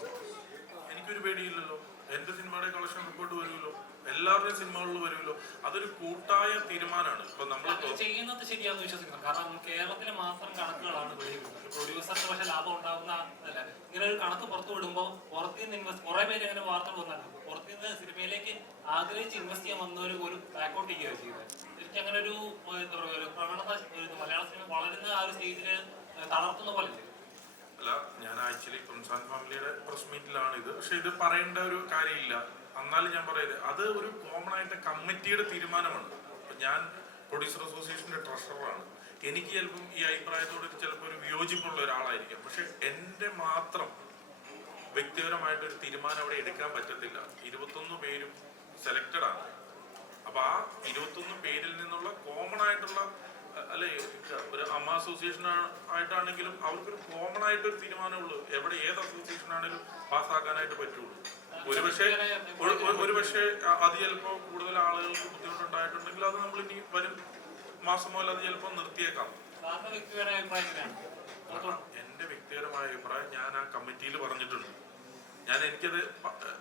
എനിക്കൊരു പേടിയില്ലല്ലോ. എന്റെ സിനിമയുടെ കളക്ഷൻ റിപ്പോർട്ട് വരുമല്ലോ, എല്ലാവരുടെയും സിനിമകളിൽ വരുമല്ലോ. അതൊരു കൂട്ടായ തീരുമാനമാണ്. ഇപ്പൊ നമ്മൾ ചെയ്യുന്നത് ശരിയാന്ന് വിശ്വസിക്കുന്നു. കാരണം കേരളത്തിലെ മാത്രം കണക്കുകളാണ് വെളിയിടുന്നത്. പ്രൊഡ്യൂസർക്ക് പക്ഷെ ലാഭം ഉണ്ടാകുന്ന അല്ല. ഇങ്ങനെ ഒരു കണക്ക് പുറത്തു വിടുമ്പോൾ പുറത്തുനിന്ന് കുറെ പേര് അങ്ങനെ വാർത്തകൾ വന്നിട്ടുണ്ട്. പുറത്തുനിന്ന് സിനിമയിലേക്ക് ആഗ്രഹിച്ച് ഇൻവെസ്റ്റ് ചെയ്യാൻ വന്നവർ ഒരു ബാക്കൗട്ട് ചെയ്യുകയാണ് ചെയ്തത്. ശരിക്കും അങ്ങനെ ഒരു എന്താ പറയുക, ഒരു പ്രവണത മലയാള സിനിമ വളരുന്ന ആ ഒരു സ്റ്റേജില് തളർത്തുന്ന പോലെ അല്ല. ഞാൻ ആക്ച്വലി കൊൻസാൻ ഫാമിലിയുടെ പ്രസ് മീറ്റിലാണ് ഇത്. പക്ഷെ ഇത് പറയേണ്ട ഒരു കാര്യമില്ല. എന്നാലും ഞാൻ പറയുന്നത് അത് ഒരു കോമൺ ആയിട്ട് കമ്മിറ്റിയുടെ തീരുമാനമാണ്. അപ്പൊ ഞാൻ പ്രൊഡ്യൂസർ അസോസിയേഷന്റെ ട്രഷററാണ്. എനിക്ക് ചിലപ്പം ഈ അഭിപ്രായത്തോട് ചിലപ്പോൾ ഒരു വിയോജിപ്പുള്ള ഒരാളായിരിക്കും. പക്ഷെ എൻ്റെ മാത്രം വ്യക്തിപരമായിട്ടൊരു തീരുമാനം അവിടെ എടുക്കാൻ പറ്റത്തില്ല. 21 പേരും സെലക്റ്റഡ് ആണ്. അപ്പൊ ആ 21 പേരിൽ നിന്നുള്ള കോമൺ ആയിട്ടുള്ള, അല്ലെ, ഒരു അമ്മ അസോസിയേഷൻ ആയിട്ടാണെങ്കിലും അവർക്കൊരു കോമൺ ആയിട്ടൊരു തീരുമാനമുള്ളൂ. ഏത് അസോസിയേഷൻ ആണെങ്കിലും പാസ്സാക്കാനായിട്ട് പറ്റുള്ളൂ. ഒരുപക്ഷെ അത് ചിലപ്പോ കൂടുതൽ ആളുകൾക്ക് ബുദ്ധിമുട്ടുണ്ടായിട്ടുണ്ടെങ്കിൽ അത് നമ്മൾ ഇനി വരും മാസം മുതൽ അത് ചിലപ്പോൾ നിർത്തിയേക്കാം. എന്റെ വ്യക്തിപരമായ അഭിപ്രായം ഞാൻ ആ കമ്മിറ്റിയിൽ പറഞ്ഞിട്ടുണ്ട്. ഞാൻ എനിക്കത്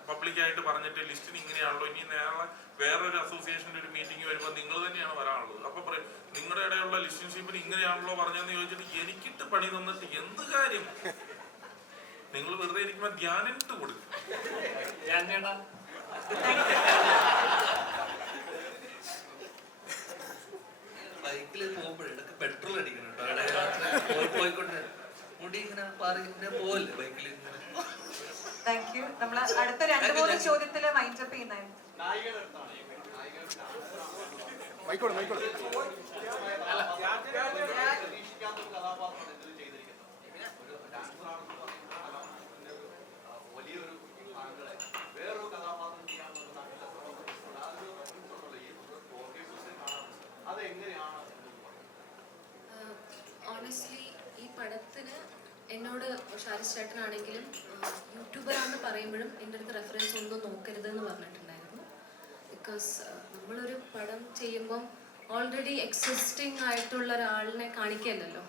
പബ്ലിക്കായിട്ട് പറഞ്ഞിട്ട് ലിസ്റ്റിന് ഇങ്ങനെയാണല്ലോ, ഇനി നേരെ വേറൊരു അസോസിയേഷൻ്റെ ഒരു മീറ്റിംഗ് വരുമ്പോൾ നിങ്ങൾ തന്നെയാണ് വരാനുള്ളത്. അപ്പൊ പറയും നിങ്ങളുടെ ഇടയിലുള്ള ലിസ്റ്റിൻഷിപ്പിന് ഇങ്ങനെയാണല്ലോ പറഞ്ഞതെന്ന് ചോദിച്ചിട്ട് എനിക്കിട്ട് പണി തന്നിട്ട് എന്ത് കാര്യം? നിങ്ങൾ വെറുതെ ഇരിക്കുമ്പോൾ ധ്യാനിട്ട് കൊടുക്കും. ബൈക്കിൽ പോകുമ്പോഴേ ഇടയ്ക്ക് പെട്രോൾ അടിക്കണം കേട്ടോ. പോയിക്കൊണ്ട് മുടി ഇങ്ങനെ പാറി ഇങ്ങനെ പോവല്ലേ ബൈക്കിൽ ഇങ്ങനെ. Thank you. നമ്മൾ അടുത്ത 2-3 ചോദ്യത്തില് മൈൻഡപ്പ് ചെയ്യുന്നതായിരുന്നു. ഓണസ്റ്റ്ലി ഈ പടത്തിന് എന്നോട് ഷാരിസ് ചേട്ടനാണെങ്കിലും യൂട്യൂബറാണെന്ന് പറയുമ്പോഴും എൻ്റെ അടുത്ത് റെഫറൻസ് ഒന്നും നോക്കരുത് എന്ന് പറഞ്ഞിട്ടുണ്ടായിരുന്നു. ബിക്കോസ് നമ്മളൊരു പടം ചെയ്യുമ്പം ഓൾറെഡി എക്സിസ്റ്റിംഗ് ആയിട്ടുള്ള ഒരാളിനെ കാണിക്കുകയല്ലല്ലോ.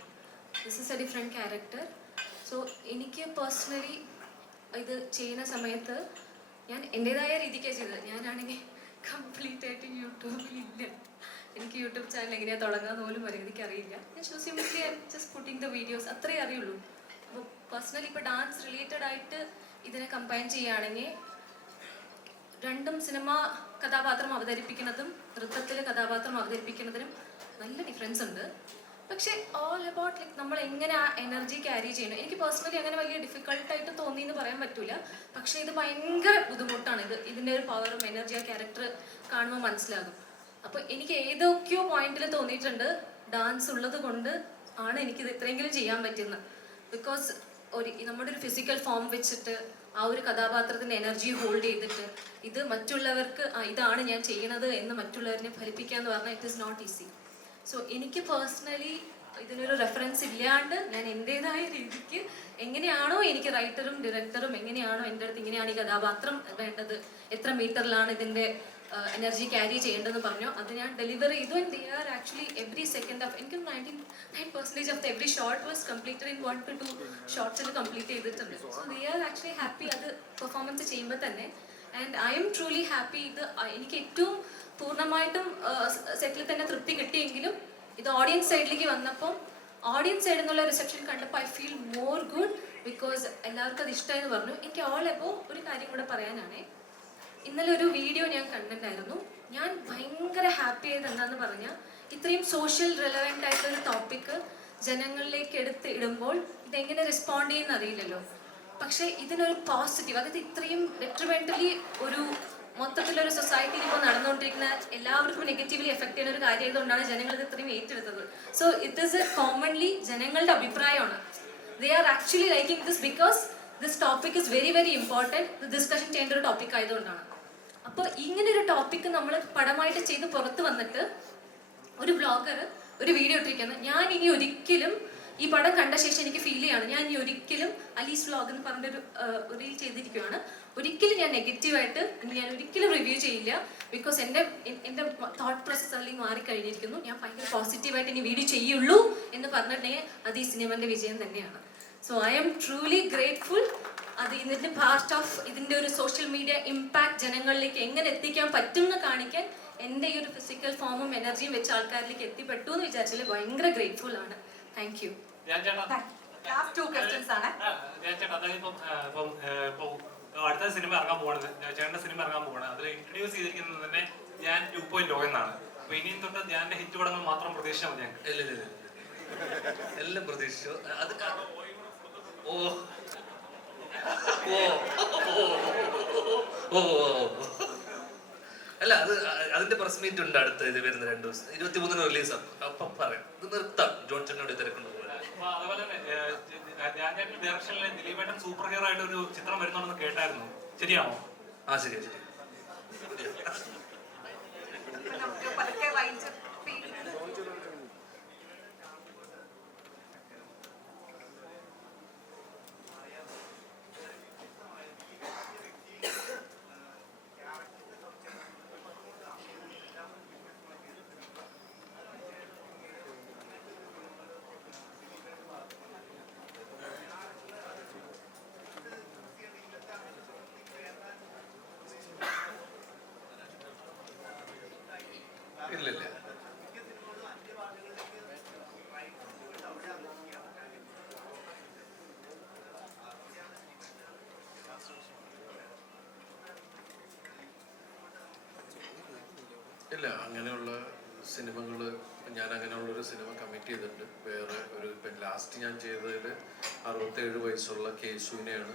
This is a different character. So എനിക്ക് പേഴ്സണലി ഇത് ചെയ്യുന്ന സമയത്ത് ഞാൻ എൻ്റെതായ രീതിക്കാണ് ചെയ്തത്. ഞാനാണെങ്കിൽ കംപ്ലീറ്റ് ആയിട്ട് യൂട്യൂബിലില്ല. എനിക്ക് യൂട്യൂബ് ചാനൽ എങ്ങനെയാണ് തുടങ്ങാന്ന് പോലും മര്യാദയ്ക്ക് അറിയില്ല. ഞാൻ simply just putting the videos, അത്രേ അറിയുള്ളൂ. അപ്പോൾ പേഴ്സണലി ഇപ്പോൾ ഡാൻസ് റിലേറ്റഡ് ആയിട്ട് ഇതിനെ കമ്പൈൻ ചെയ്യുകയാണെങ്കിൽ രണ്ടും സിനിമ കഥാപാത്രം അവതരിപ്പിക്കുന്നതും നൃത്തത്തിൽ കഥാപാത്രം അവതരിപ്പിക്കുന്നതിനും നല്ല ഡിഫറൻസ് ഉണ്ട്. പക്ഷേ ഓൾ അബൌട്ട് ലൈക്ക് നമ്മൾ എങ്ങനെ ആ എനർജി ക്യാരി ചെയ്യണം. എനിക്ക് പേഴ്സണലി അങ്ങനെ വലിയ ഡിഫിക്കൾട്ടായിട്ട് തോന്നി എന്ന് പറയാൻ പറ്റില്ല. പക്ഷേ ഇത് ഭയങ്കര ബുദ്ധിമുട്ടാണ്. ഇതിൻ്റെ ഒരു പവറും എനർജി ആ ക്യാരക്ടർ കാണുമ്പോൾ മനസ്സിലാകും. അപ്പോൾ എനിക്ക് ഏതൊക്കെയോ പോയിന്റിൽ തോന്നിയിട്ടുണ്ട് ഡാൻസ് ഉള്ളത് കൊണ്ട് ആണ് എനിക്കിത് ഇത്രയെങ്കിലും ചെയ്യാൻ പറ്റുന്നത്. ബിക്കോസ് നമ്മുടെ ഒരു ഫിസിക്കൽ ഫോം വെച്ചിട്ട് ആ ഒരു കഥാപാത്രത്തിൻ്റെ എനർജി ഹോൾഡ് ചെയ്തിട്ട് ഇത് മറ്റുള്ളവർക്ക് ഇതാണ് ഞാൻ ചെയ്യണത് എന്ന് മറ്റുള്ളവരെ ഫലിപ്പിക്കുക എന്ന് പറഞ്ഞാൽ it is not easy. So എനിക്ക് പേഴ്സണലി ഇതിനൊരു റെഫറൻസ് ഇല്ലാണ്ട് ഞാൻ എൻ്റെതായ രീതിക്ക് എങ്ങനെയാണോ എനിക്ക് റൈറ്ററും ഡയറക്ടറും എങ്ങനെയാണോ എൻ്റെ അടുത്ത് ഇങ്ങനെയാണ് ഈ കഥാപാത്രം വേണ്ടത്, എത്ര മീറ്ററിലാണ് ഇതിൻ്റെ എനർജി ക്യാരി ചെയ്യേണ്ടതെന്ന് പറഞ്ഞു, അത് ഞാൻ ഡെലിവർ ചെയ്തു. And they are actually every second of എനിക്ക് 99% of the every shot was completed in 1 to 2 ഷോട്ട്സിൽ കംപ്ലീറ്റ് ചെയ്തിട്ടുണ്ട്. So they are actually happy അത് പെർഫോമൻസ് ചെയ്യുമ്പോൾ തന്നെ. And I'm truly happy. ഇത് എനിക്ക് ഏറ്റവും പൂർണ്ണമായിട്ടും സെറ്റിൽ തന്നെ തൃപ്തി കിട്ടിയെങ്കിലും ഇത് ഓഡിയൻസ് സൈഡിലേക്ക് വന്നപ്പോൾ ഓഡിയൻസ് സൈഡിൽ നിന്നുള്ള റിസപ്ഷൻ കണ്ടപ്പോൾ I feel more good. Because എല്ലാവർക്കും അത് ഇഷ്ടമായെന്ന് പറഞ്ഞു. എനിക്ക് ഓൾ എബോ ഒരു കാര്യം കൂടെ പറയാനാണേ, ഇന്നലെ ഒരു വീഡിയോ ഞാൻ കണ്ടിട്ടുണ്ടായിരുന്നു. ഞാൻ ഭയങ്കര ഹാപ്പി ആയത് എന്താണെന്ന് പറഞ്ഞാൽ ഇത്രയും സോഷ്യൽ റെലവെൻ്റ് ആയിട്ടൊരു ടോപ്പിക്ക് ജനങ്ങളിലേക്ക് എടുത്ത് ഇടുമ്പോൾ ഇതെങ്ങനെ റെസ്പോണ്ട് ചെയ്യുന്ന അറിയില്ലല്ലോ. പക്ഷേ ഇതിനൊരു പോസിറ്റീവ്, അതായത് ഇത്രയും ഡെട്രിമെൻ്റലി ഒരു മൊത്തത്തിലൊരു സൊസൈറ്റിയിൽ ഇപ്പോൾ നടന്നുകൊണ്ടിരിക്കുന്ന എല്ലാവർക്കും നെഗറ്റീവ്ലി എഫക്ട് ചെയ്യുന്ന ഒരു കാര്യമായതുകൊണ്ടാണ് ജനങ്ങൾ ഇത് ഇത്രയും ഏറ്റെടുത്തത്. സോ ഇറ്റ് ഈസ് കോമൺലി ജനങ്ങളുടെ അഭിപ്രായമാണ്. ദേ are actually liking this because this topic is very very important. Discussion ചെയ്യേണ്ട ഒരു ടോപ്പിക് ആയതുകൊണ്ടാണ്. അപ്പോൾ ഇങ്ങനൊരു ടോപ്പിക്ക് നമ്മൾ പടമായിട്ട് ചെയ്ത് പുറത്ത് വന്നിട്ട് ഒരു ബ്ലോഗർ ഒരു വീഡിയോ ഇട്ടിരിക്കുന്നത് ഞാൻ ഇനി ഒരിക്കലും ഈ പടം കണ്ട ശേഷം എനിക്ക് ഫീൽ ചെയ്യാണ് ഞാൻ ഇനി ഒരിക്കലും അലീസ് വ്ലോഗ് എന്ന് പറഞ്ഞൊരു റീൽ ചെയ്തിരിക്കുകയാണ്. ഒരിക്കലും ഞാൻ നെഗറ്റീവായിട്ട് ഇനി ഞാൻ ഒരിക്കലും റിവ്യൂ ചെയ്യില്ല. ബിക്കോസ് എൻ്റെ തോട്ട് പ്രോസസ് അല്ലെങ്കിൽ മാറിക്കഴിഞ്ഞിരിക്കുന്നു. ഞാൻ ഭയങ്കര പോസിറ്റീവായിട്ട് ഇനി വീഡിയോ ചെയ്യുള്ളൂ എന്ന് പറഞ്ഞിട്ടുണ്ടെങ്കിൽ അത് ഈ സിനിമൻ്റെ വിജയം തന്നെയാണ്. So I M truly grateful. അത് ഇതിൻ്റെ പാർട്ട് ഓഫ് ഇതിൻ്റെ ഒരു സോഷ്യൽ മീഡിയ ഇമ്പാക്ട് ജനങ്ങളിലേക്ക് എങ്ങനെ എത്തിക്കാൻ പറ്റും എന്ന് കാണിക്കാൻ എൻ്റെ ഈ ഒരു ഫിസിക്കൽ ഫോമും എനർജിയും വെച്ച ആൾക്കാരിലേക്ക് എത്തിപ്പെട്ടു എന്ന് വിചാരിച്ചാൽ ഭയങ്കര ഗ്രേറ്റ്ഫുൾ ആണ്. Thank you. ലാസ്റ്റ് 2 questions ആണ്. അടുത്ത സിനിമ ഇറങ്ങാൻ പോകണത് ചേട്ടൻ്റെ സിനിമ ഇറങ്ങാൻ പോകണത് അതിൽ ഇൻട്രൊഡ്യൂസ് ചെയ്തിരിക്കുന്നത് തന്നെ ഞാൻ 2.0 എന്നാണ്. അപ്പൊ ഇനിയും തൊട്ട് ഞാൻ ഹിറ്റ് പടങ്ങൾ മാത്രം പ്രതീക്ഷിച്ചാൽ മതി. ഇല്ല എല്ലാം പ്രതീക്ഷിച്ചു. അത് ഓ ഓ അല്ല അത് അതിന്റെ പ്രസ് മീറ്റ് ഉണ്ട് അടുത്ത ഇത് വരുന്ന 2 ദിവസം 23-ന് റിലീസാണ്. അപ്പം പറയാം ഇത് നിർത്താം. ജോൺസണിനോട് തിരക്കൊണ്ട് പോകാൻ. അതുപോലെ തന്നെ ഡയറക്ഷനിലെ ദിലീപേട്ടൻ സൂപ്പർ ഹീറോ ആയിട്ട് ഒരു ചിത്രം വരുന്നുണ്ടെന്ന് കേട്ടായിരുന്നു, ശരിയാണോ? ആ ശരി. നമുക്ക് പതുക്കെ വൈൻഡപ്പ് ഇല്ല, അങ്ങനെയുള്ള സിനിമകൾ ഞാൻ അങ്ങനെയുള്ളൊരു സിനിമ കമ്മിറ്റ് ചെയ്തിട്ടുണ്ട്. വേറെ ഒരു ഇപ്പം ലാസ്റ്റ് ഞാൻ ചെയ്തതിൽ 67 വയസ്സുള്ള കേശുവിനെയാണ്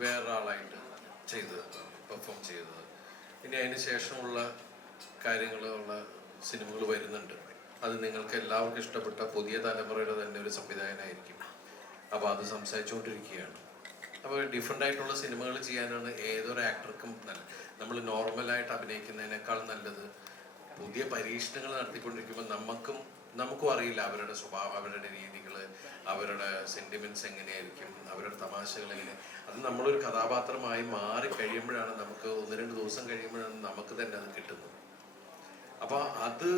വേറൊരാളായിട്ട് ചെയ്തത്, പെർഫോം ചെയ്തത്. ഇനി അതിന് ശേഷമുള്ള കാര്യങ്ങളുള്ള സിനിമകൾ വരുന്നുണ്ട്. അത് നിങ്ങൾക്ക് എല്ലാവർക്കും ഇഷ്ടപ്പെട്ട പുതിയ തലമുറയുടെ തന്നെ ഒരു സംവിധായകനായിരിക്കും. അപ്പോൾ അത് സംസാരിച്ചുകൊണ്ടിരിക്കുകയാണ്. അപ്പോൾ ഡിഫറെൻ്റ് ആയിട്ടുള്ള സിനിമകൾ ചെയ്യാനാണ് ഏതൊരു ആക്ടർക്കും നല്ലത്. നമ്മൾ നോർമലായിട്ട് അഭിനയിക്കുന്നതിനേക്കാൾ നല്ലത് പുതിയ പരീക്ഷണങ്ങൾ നടത്തിക്കൊണ്ടിരിക്കുമ്പോൾ നമുക്കും അറിയില്ല അവരുടെ സ്വഭാവം, അവരുടെ രീതികൾ, അവരുടെ സെൻറ്റിമെൻറ്റ്സ് എങ്ങനെയായിരിക്കും, അവരുടെ തമാശകൾ എങ്ങനെ. അത് നമ്മളൊരു കഥാപാത്രമായി മാറി കഴിയുമ്പോഴാണ് നമുക്ക് 1-2 ദിവസം കഴിയുമ്പോഴാണ് നമുക്ക് തന്നെ അത് കിട്ടുന്നത്. അപ്പോൾ അത്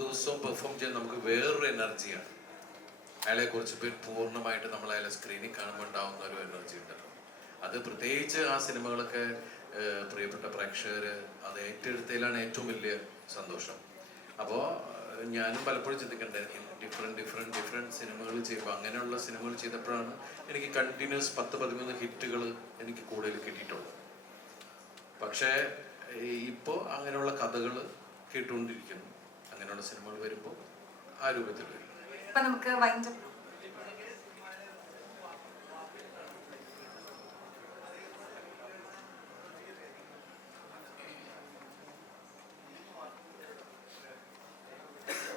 ദിവസവും പെർഫോം ചെയ്യാൻ നമുക്ക് വേറൊരു എനർജിയാണ്. അയാളെക്കുറിച്ച് പൂർണ്ണമായിട്ട് നമ്മൾ അയാളെ സ്ക്രീനിൽ കാണുമ്പോൾ ഉണ്ടാകുന്ന ഒരു എനർജി ഉണ്ടല്ലോ. അത് പ്രത്യേകിച്ച് ആ സിനിമകളൊക്കെ പ്രിയപ്പെട്ട പ്രേക്ഷകർ അത് ഏറ്റെടുത്തതിലാണ് ഏറ്റവും വലിയ സന്തോഷം. അപ്പോൾ ഞാനും പലപ്പോഴും ചിന്തിക്കണ്ടേ, ഡിഫറെൻറ്റ് സിനിമകൾ ചെയ്യുമ്പോൾ അങ്ങനെയുള്ള സിനിമകൾ ചെയ്തപ്പോഴാണ് എനിക്ക് കണ്ടിന്യൂസ് 10-13 ഹിറ്റുകൾ എനിക്ക് കൂടുതൽ കിട്ടിയിട്ടുള്ളത്. പക്ഷേ ഇപ്പോൾ അങ്ങനെയുള്ള കഥകൾ കേട്ടുകൊണ്ടിരിക്കുന്നു. അങ്ങനെയുള്ള സിനിമകൾ വരുമ്പോൾ ആ രൂപത്തിൽ വരും. നമുക്ക് വൈൻഡപ്പ്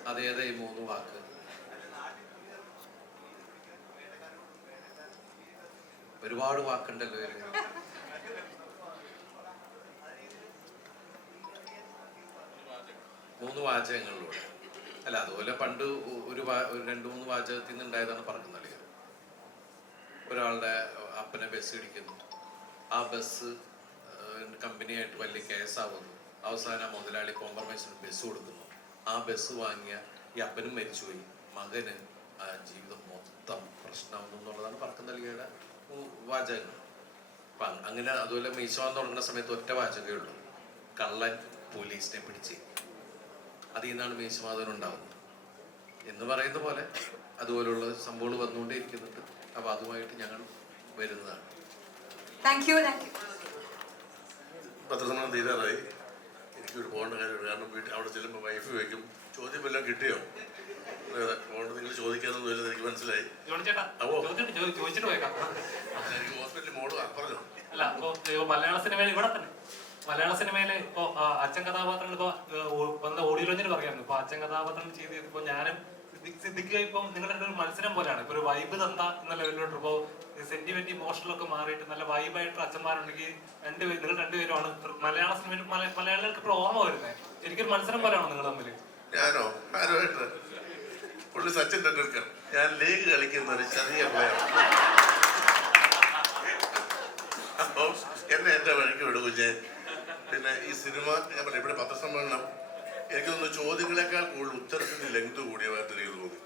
അതേതാ ഈ 3 വാക്ക്? ഒരുപാട് വാക്കുണ്ടല്ലോ ഇതില്. 3 വാചകങ്ങളിലൂടെ അല്ല, അതുപോലെ പണ്ട് ഒരു 2-3 വാചകത്തിൽ നിന്ന് ഉണ്ടായതാണ് പറക്കുന്നല്ലേ. ഒരാളുടെ അപ്പനെ ബസ് ഇടിക്കുന്നു, ആ ബസ് കമ്പനിയായിട്ട് വലിയ കേസാവുന്നു, അവസാനം മുതലാളി കോംപ്രമൈസിന് ബസ് കൊടുക്കുന്നു, ആ ബസ് വാങ്ങിയ ഈ അപ്പനും മരിച്ചുപോയി, മകന് ആ ജീവിതം മൊത്തം പ്രശ്നമാവുന്നു എന്നുള്ളതാണ് പറക്കുന്നലിയുടെ വാചകങ്ങൾ. അപ്പം അങ്ങനെ അതുപോലെ മീശോന്ന് തുടങ്ങുന്ന സമയത്ത് ഒറ്റ വാചകമേ ഉള്ളൂ, കള്ളൻ പോലീസിനെ പിടിച്ച്. അതിൽ നിന്നാണ് മീശമാധവൻ ഉണ്ടാവുന്നത് എന്ന് പറയുന്ന പോലെ അതുപോലുള്ള സംഭവങ്ങൾ വന്നുകൊണ്ടേ ഇരിക്കുന്നുണ്ട്. അപ്പോൾ അതുമായിട്ട് ഞങ്ങൾ വരുന്നതാണ്. പത്രസമ്മേളനം തീരാറായി. എനിക്കൊരു പോകേണ്ട കാര്യമുണ്ട്. കാരണം വീട്ടിൽ അവിടെ ചെല്ലുമ്പോൾ വൈഫ് വയ്ക്കും, ചോദ്യം വല്ലതും കിട്ടിയോ പോകേണ്ടത് നിങ്ങൾ ചോദിക്കാന്നൊന്നും ഇല്ലെന്ന് എനിക്ക് മനസ്സിലായി. എനിക്ക് ഹോസ്പിറ്റലിൽ മോള് പറഞ്ഞോ. അല്ല, മലയാള സിനിമയിൽ ഇവിടെ തന്നെ മലയാള സിനിമയിലെ ഇപ്പോ അച്ഛൻ കഥാപാത്രങ്ങൾ ഇപ്പൊ ഓഡിയോലോഞ്ചിന് പറയായിരുന്നു. ഇപ്പൊ അച്ഛൻ കഥാപാത്രങ്ങൾ ചെയ്ത് ഇപ്പൊ ഞാനും സിദ്ദിഖ് ഇപ്പം നിങ്ങളുടെ ഒരു മത്സരം പോലെയാണ്. ഇപ്പൊ ഒരു വൈബ് തന്ന എന്ന ലെവലിലോട്ട് ഇപ്പോ സെന്റിമെന്റ് ഇമോഷണലൊക്കെ മാറിയിട്ട് നല്ല വൈബായിട്ട് അച്ഛന്മാരുണ്ടെങ്കിൽ നിങ്ങൾ രണ്ടുപേരുമാണ് മലയാള സിനിമയിൽ മലയാളികൾക്ക് ഇപ്പോൾ ഓർമ്മ വരുന്നത്. ശരിക്കും മത്സരം പോലെയാണോ നിങ്ങൾ തമ്മിൽ? ഞാനോ ആരുമായിട്ട്? പുള്ളി സച്ചിൻ ടെണ്ടുൽക്കർ, ഞാൻ ലീഗ് കളിക്കുന്ന ഒരു ചെറിയ പ്ലെയർ. അപ്പൊ എന്റെ വഴിക്ക് വിടും കുഞ്ഞെ. പിന്നെ ഈ സിനിമ ഞാൻ പറയാം, ഇവിടെ പത്രസമ്മേളനം എനിക്ക് തോന്നുന്നു ചോദ്യങ്ങളെക്കാൾ കൂടുതൽ ഉത്തരത്തിന്റെ ലെങ്ത് കൂടിയതായിട്ട് എനിക്ക് തോന്നി.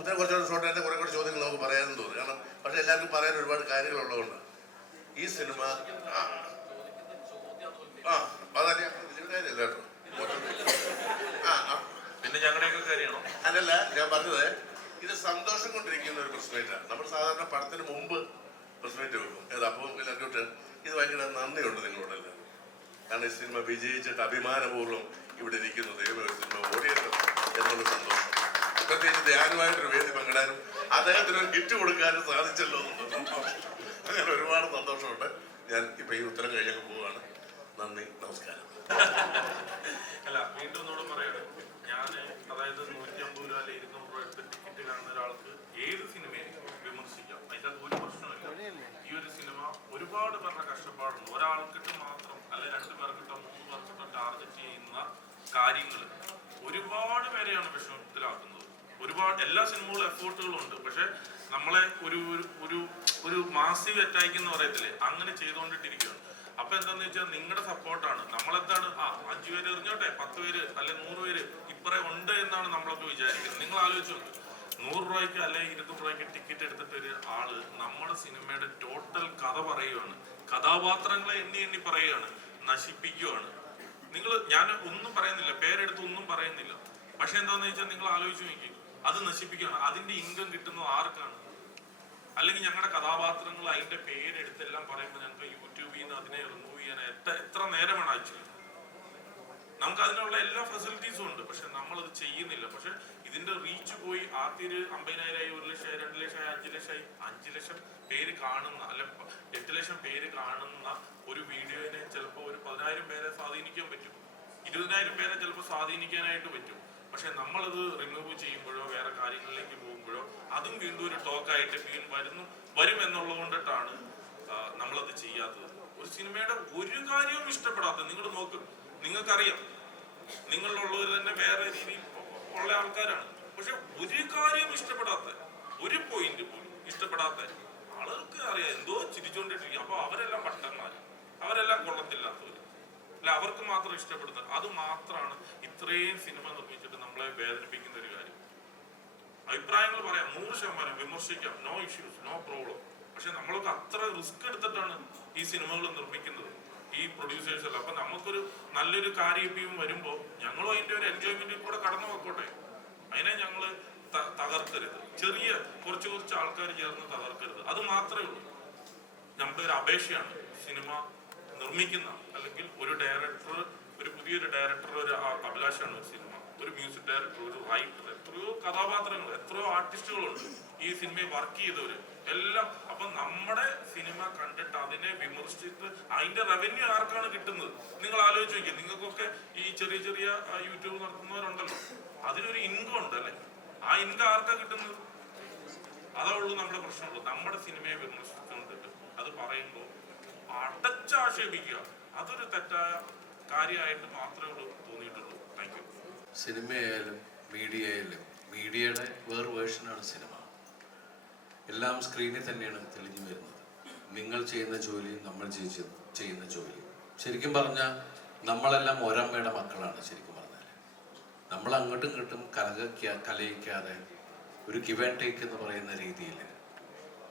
ഉത്തരം കുറച്ചുകൂടെ ഷോർട്ടായിട്ട് കുറെ കൂടെ ചോദ്യങ്ങൾ നമുക്ക് പറയാനും തോന്നി. കാരണം പക്ഷെ എല്ലാവർക്കും പറയാൻ ഒരുപാട് കാര്യങ്ങളുള്ളതുകൊണ്ട് ഈ സിനിമ അതല്ല കേട്ടോ. പിന്നെ ഞങ്ങളുടെയൊക്കെ കാര്യമാണോ? അല്ലല്ല, ഞാൻ പറഞ്ഞത് ഇത് സന്തോഷം കൊണ്ടിരിക്കുന്ന ഒരു പ്രസ് മീറ്റാണ്. നമ്മൾ സാധാരണ പടത്തിന് മുമ്പ് പ്രസ് മീറ്റ് വെക്കും. അപ്പം എല്ലാവരും ഇത് ഭയങ്കര നന്ദിയുണ്ട് നിങ്ങളോടെല്ലാം. കാരണം ഈ സിനിമ വിജയിച്ചിട്ട് അഭിമാനപൂർവ്വം ഇവിടെ ഇരിക്കുന്നു. ദൈവം ഒരു സിനിമ ഓടിയത് എന്നുള്ള സന്തോഷം, പ്രത്യേകിച്ച് ധ്യാനമായിട്ടൊരു വേദി പങ്കിടാനും അദ്ദേഹത്തിന് ഒരു ഹിറ്റ് കൊടുക്കാനും സാധിച്ചല്ലോ എന്നുള്ള സന്തോഷം. അങ്ങനെ ഒരുപാട് സന്തോഷമുണ്ട്. ഞാൻ ഇപ്പൊ ഈ ഉത്തരം കഴിഞ്ഞൊക്കെ പോവുകയാണ്. നന്ദി, നമസ്കാരം. അല്ല, വീണ്ടും ഒന്നുകൂടെ പറയാണ്. ഞാൻ അതായത് 150 രൂപ അല്ലെ 200 രൂപ എടുത്ത് ടിക്കറ്റ് കാണുന്ന ഒരാൾക്ക് ഏത് സിനിമയും വിമർശിക്കാം. അതിൻ്റെ അത് ഒരു പ്രശ്നമില്ല. ഈ ഒരു സിനിമ ഒരുപാട് പേരുടെ കഷ്ടപ്പാടുണ്ട്. ഒരാൾക്കിട്ട് മാത്രം അല്ലെ 2 പേർക്കിട്ടോ 3 പേർക്കിട്ടോ ടാർഗറ്റ് ചെയ്യുന്ന കാര്യങ്ങൾ ഒരുപാട് പേരെയാണ് വിഷമത്തിലാക്കുന്നത്. ഒരുപാട് എല്ലാ സിനിമകളും എഫേർട്ടുകളും ഉണ്ട്. പക്ഷെ നമ്മളെ ഒരു ഒരു ഒരു മാസീവ് അറ്റാക്ക് എന്ന് പറയത്തില്ലേ, അങ്ങനെ ചെയ്തുകൊണ്ടിട്ടിരിക്കുകയാണ്. അപ്പൊ എന്താന്ന് വെച്ചാൽ നിങ്ങളുടെ സപ്പോർട്ടാണ്. നമ്മളെന്താണ് 5 പേര് എറിഞ്ഞോട്ടെ, 10 പേര് അല്ലെ 100 പേര് ഇപ്പറേ ഉണ്ട് എന്നാണ് നമ്മളൊക്കെ വിചാരിക്കുന്നത്. നിങ്ങൾ ആലോചിച്ചു നോക്ക്, 100 രൂപയ്ക്ക് അല്ലെങ്കിൽ 200 രൂപയ്ക്ക് ടിക്കറ്റ് എടുത്തിട്ട് ഒരു ആള് നമ്മുടെ സിനിമയുടെ ടോട്ടൽ കഥ പറയുകയാണ്, കഥാപാത്രങ്ങളെ എണ്ണി പറയുകയാണ്, നശിപ്പിക്കുകയാണ്. ഞാൻ ഒന്നും പറയുന്നില്ല, പേരെടുത്ത് ഒന്നും പറയുന്നില്ല. പക്ഷെ എന്താന്ന് വെച്ചാൽ നിങ്ങൾ ആലോചിച്ച് നോക്കി, അത് നശിപ്പിക്കുകയാണ്. അതിന്റെ ഇൻകം കിട്ടുന്നത് ആർക്കാണ്? അല്ലെങ്കിൽ ഞങ്ങളുടെ കഥാപാത്രങ്ങൾ അതിന്റെ പേരെടുത്തെല്ലാം പറയുമ്പോൾ ഞങ്ങൾക്ക് യൂട്യൂബിൽ നിന്ന് അതിനെ റിമൂവ് ചെയ്യാൻ എത്ര നേരം വേണം ആക്ച്വലി? നമുക്ക് അതിനുള്ള എല്ലാ ഫെസിലിറ്റീസും ഉണ്ട്, പക്ഷെ നമ്മളത് ചെയ്യുന്നില്ല. പക്ഷെ ഇതിന്റെ റീച്ച് പോയി ആദ്യം 50,000 1 ലക്ഷമായി 2 ലക്ഷമായി 5 ലക്ഷമായി 5 ലക്ഷം പേര് കാണുന്ന അല്ല 8 ലക്ഷം പേര് കാണുന്ന ഒരു വീഡിയോനെ ചിലപ്പോൾ ഒരു 10,000 പേരെ സ്വാധീനിക്കാൻ പറ്റും, 20,000 പേരെ ചിലപ്പോൾ സ്വാധീനിക്കാനായിട്ട് പറ്റും. പക്ഷെ നമ്മളത് റിമൂവ് ചെയ്യുമ്പോഴോ വേറെ കാര്യങ്ങളിലേക്ക് പോകുമ്പോഴോ അതും വീണ്ടും ഒരു ടോക്കായിട്ട് വരും എന്നുള്ളത് കൊണ്ടിട്ടാണ് നമ്മളത് ചെയ്യാത്തത്. ഒരു സിനിമയുടെ ഒരു കാര്യവും ഇഷ്ടപ്പെടാത്തത് നിങ്ങൾ നോക്കും, നിങ്ങൾക്കറിയാം, നിങ്ങളുള്ളവർ തന്നെ വേറെ രീതിയിൽ ഉള്ള ആൾക്കാരാണ്. പക്ഷെ ഒരു കാര്യം ഇഷ്ടപ്പെടാത്ത, ഒരു പോയിന്റ് പോലും ഇഷ്ടപ്പെടാത്ത ആളുകൾക്ക് അറിയാം, എന്തോ ചിരിച്ചുകൊണ്ടിട്ടിരിക്കും. അപ്പൊ അവരെല്ലാം പട്ടന്മാർ, അവരെല്ലാം കൊള്ളത്തില്ലാത്തവർ, അല്ല അവർക്ക് മാത്രം ഇഷ്ടപ്പെടുന്നത്. അത് മാത്രമാണ് ഇത്രയും സിനിമ നിർമ്മിച്ചിട്ട് നമ്മളെ വേദനിപ്പിക്കുന്ന ഒരു കാര്യം. അഭിപ്രായങ്ങൾ പറയാം, 100% വിമർശിക്കാം, നോ ഇഷ്യൂസ്, നോ പ്രോബ്ലം. പക്ഷെ നമ്മളൊക്കെ അത്ര റിസ്ക് എടുത്തിട്ടാണ് ഈ സിനിമകൾ നിർമ്മിക്കുന്നത്, ഈ പ്രൊഡ്യൂസേഴ്സ് എല്ലാം. അപ്പൊ നമുക്കൊരു നല്ലൊരു കാര്യം വരുമ്പോൾ ഞങ്ങളും അതിന്റെ ഒരു എൻജോയ്മെന്റിൽ കൂടെ കടന്നു പോയിക്കോട്ടെ. അതിനെ ഞങ്ങള് തകർക്കരുത്, ചെറിയ കുറച്ച് ആൾക്കാർ ചേർന്ന് തകർക്കരുത്. അത് മാത്രമേ ഉള്ളൂ. നമ്മുടെ ഒരു അപേക്ഷയാണ് സിനിമ നിർമ്മിക്കുന്ന, അല്ലെങ്കിൽ ഒരു ഡയറക്ടർ, ഒരു പുതിയൊരു ഡയറക്ടർ, ഒരു അഭിലാഷമാണ് ഒരു സിനിമ, ഒരു മ്യൂസിക് ഡയറക്ടർ, ഒരു റൈറ്റർ, എത്രയോ കഥാപാത്രങ്ങൾ, എത്രയോ ആർട്ടിസ്റ്റുകളുണ്ട് ഈ സിനിമയിൽ വർക്ക് ചെയ്തവര് എല്ലാം. അപ്പൊ നമ്മുടെ സിനിമ കണ്ടിട്ട് അതിനെ വിമർശിച്ചിട്ട് അതിന്റെ റവന്യൂ ആർക്കാണ് കിട്ടുന്നത്? നിങ്ങൾ ആലോചിച്ച് നോക്കിയാൽ, നിങ്ങൾക്കൊക്കെ ഈ ചെറിയ യൂട്യൂബ് നടത്തുന്നവരുണ്ടല്ലോ, അതിനൊരു ഇൻകം ഉണ്ട് അല്ലെ? ആ ഇൻകം ആർക്കാ കിട്ടുന്നത്? അതേ ഉള്ളൂ നമ്മുടെ പ്രശ്നമുള്ളൂ. നമ്മുടെ സിനിമയെ വിമർശിച്ചുകൊണ്ടിട്ട് അത് പറയുമ്പോൾ അടച്ചാക്ഷേപിക്കുക, അതൊരു തെറ്റായ കാര്യമായിട്ട് മാത്രമേ ഉള്ളൂ തോന്നിയിട്ടുള്ളൂ. Thank you. സിനിമയായാലും മീഡിയയായാലും മീഡിയയുടെ വേറെ വേർഷനാണ് സിനിമ. എല്ലാം സ്ക്രീനിൽ തന്നെയാണ് തെളിഞ്ഞു വരുന്നത്. നിങ്ങൾ ചെയ്യുന്ന ജോലിയും നമ്മൾ ചെയ്യുന്ന ജോലിയും, ശരിക്കും പറഞ്ഞാൽ നമ്മളെല്ലാം ഒരമ്മയുടെ മക്കളാണ്. ശരിക്കും പറഞ്ഞാൽ നമ്മൾ അങ്ങോട്ടും ഇങ്ങോട്ടും കലയിക്കാതെ ഒരു ഗിവ് ആൻഡ് ടേക്ക് എന്ന് പറയുന്ന രീതിയിൽ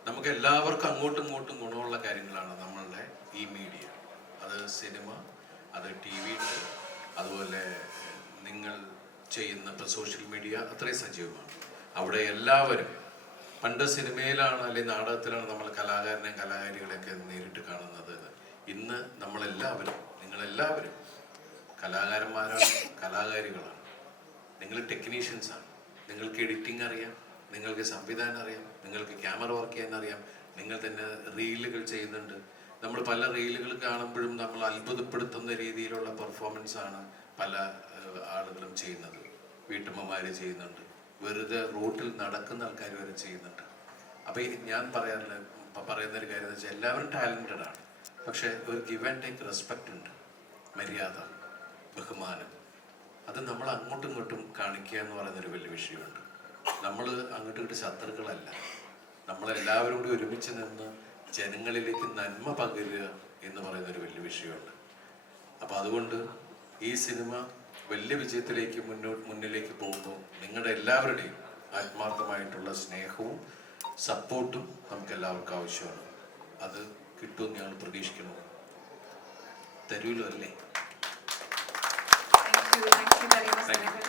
നമുക്ക് എല്ലാവർക്കും അങ്ങോട്ടും ഇങ്ങോട്ടും ഗുണമുള്ള കാര്യങ്ങളാണ് നമ്മളുടെ ഈ മീഡിയ. അത് സിനിമ, അത് TV ഉണ്ട്, അതുപോലെ നിങ്ങൾ ചെയ്യുന്ന ഇപ്പോൾ സോഷ്യൽ മീഡിയ അത്രയും സജീവമാണ്. അവിടെ എല്ലാവരും, പണ്ട് സിനിമയിലാണ് അല്ലെങ്കിൽ നാടകത്തിലാണ് നമ്മൾ കലാകാരനെയും കലാകാരികളെയൊക്കെ നേരിട്ട് കാണുന്നത്. ഇന്ന് നമ്മളെല്ലാവരും, നിങ്ങളെല്ലാവരും കലാകാരന്മാരാണ്, കലാകാരികളാണ്, നിങ്ങൾ ടെക്നീഷ്യൻസാണ്. നിങ്ങൾക്ക് എഡിറ്റിംഗ് അറിയാം, നിങ്ങൾക്ക് സംവിധാനം അറിയാം, നിങ്ങൾക്ക് ക്യാമറ വർക്ക് ചെയ്യാൻ അറിയാം, നിങ്ങൾ തന്നെ റീലുകൾ ചെയ്യുന്നുണ്ട്. നമ്മൾ പല റീലുകൾ കാണുമ്പോഴും നമ്മൾ അത്ഭുതപ്പെടുത്തുന്ന രീതിയിലുള്ള പെർഫോമൻസാണ് പല ആളുകളും ചെയ്യുന്നത്. വീട്ടമ്മമാർ ചെയ്യുന്നുണ്ട്, വെറുതെ റോട്ടിൽ നടക്കുന്ന ആൾക്കാർ വരെ ചെയ്യുന്നുണ്ട്. അപ്പോൾ ഞാൻ പറയുന്നൊരു കാര്യം എന്ന് വെച്ചാൽ എല്ലാവരും ടാലൻറ്റഡ് ആണ്, പക്ഷെ ഒരു ഗിവ് ആൻഡ് ടേക്ക് റെസ്പെക്റ്റ് ഉണ്ട്, മര്യാദ, ബഹുമാനം. അത് നമ്മൾ അങ്ങോട്ടും ഇങ്ങോട്ടും കാണിക്കുക എന്ന് പറയുന്നൊരു വലിയ വിഷയമുണ്ട്. നമ്മൾ അങ്ങോട്ടും ഇങ്ങോട്ട് ശത്രുക്കളല്ല, നമ്മളെല്ലാവരും കൂടി ഒരുമിച്ച് നിന്ന് ജനങ്ങളിലേക്ക് നന്മ പകരുക എന്ന് പറയുന്നൊരു വലിയ വിഷയമുണ്ട്. അപ്പോൾ അതുകൊണ്ട് ഈ സിനിമ വലിയ വിജയത്തിലേക്ക് മുന്നിലേക്ക് പോകുമ്പോൾ നിങ്ങളുടെ എല്ലാവരുടെയും ആത്മാർത്ഥമായിട്ടുള്ള സ്നേഹവും സപ്പോർട്ടും നമുക്ക് എല്ലാവർക്കും ആവശ്യമാണ്. അത് കിട്ടുമെന്ന് ഞങ്ങൾ പ്രതീക്ഷിക്കണം. തരൂലോ അല്ലേ? Thank you very much.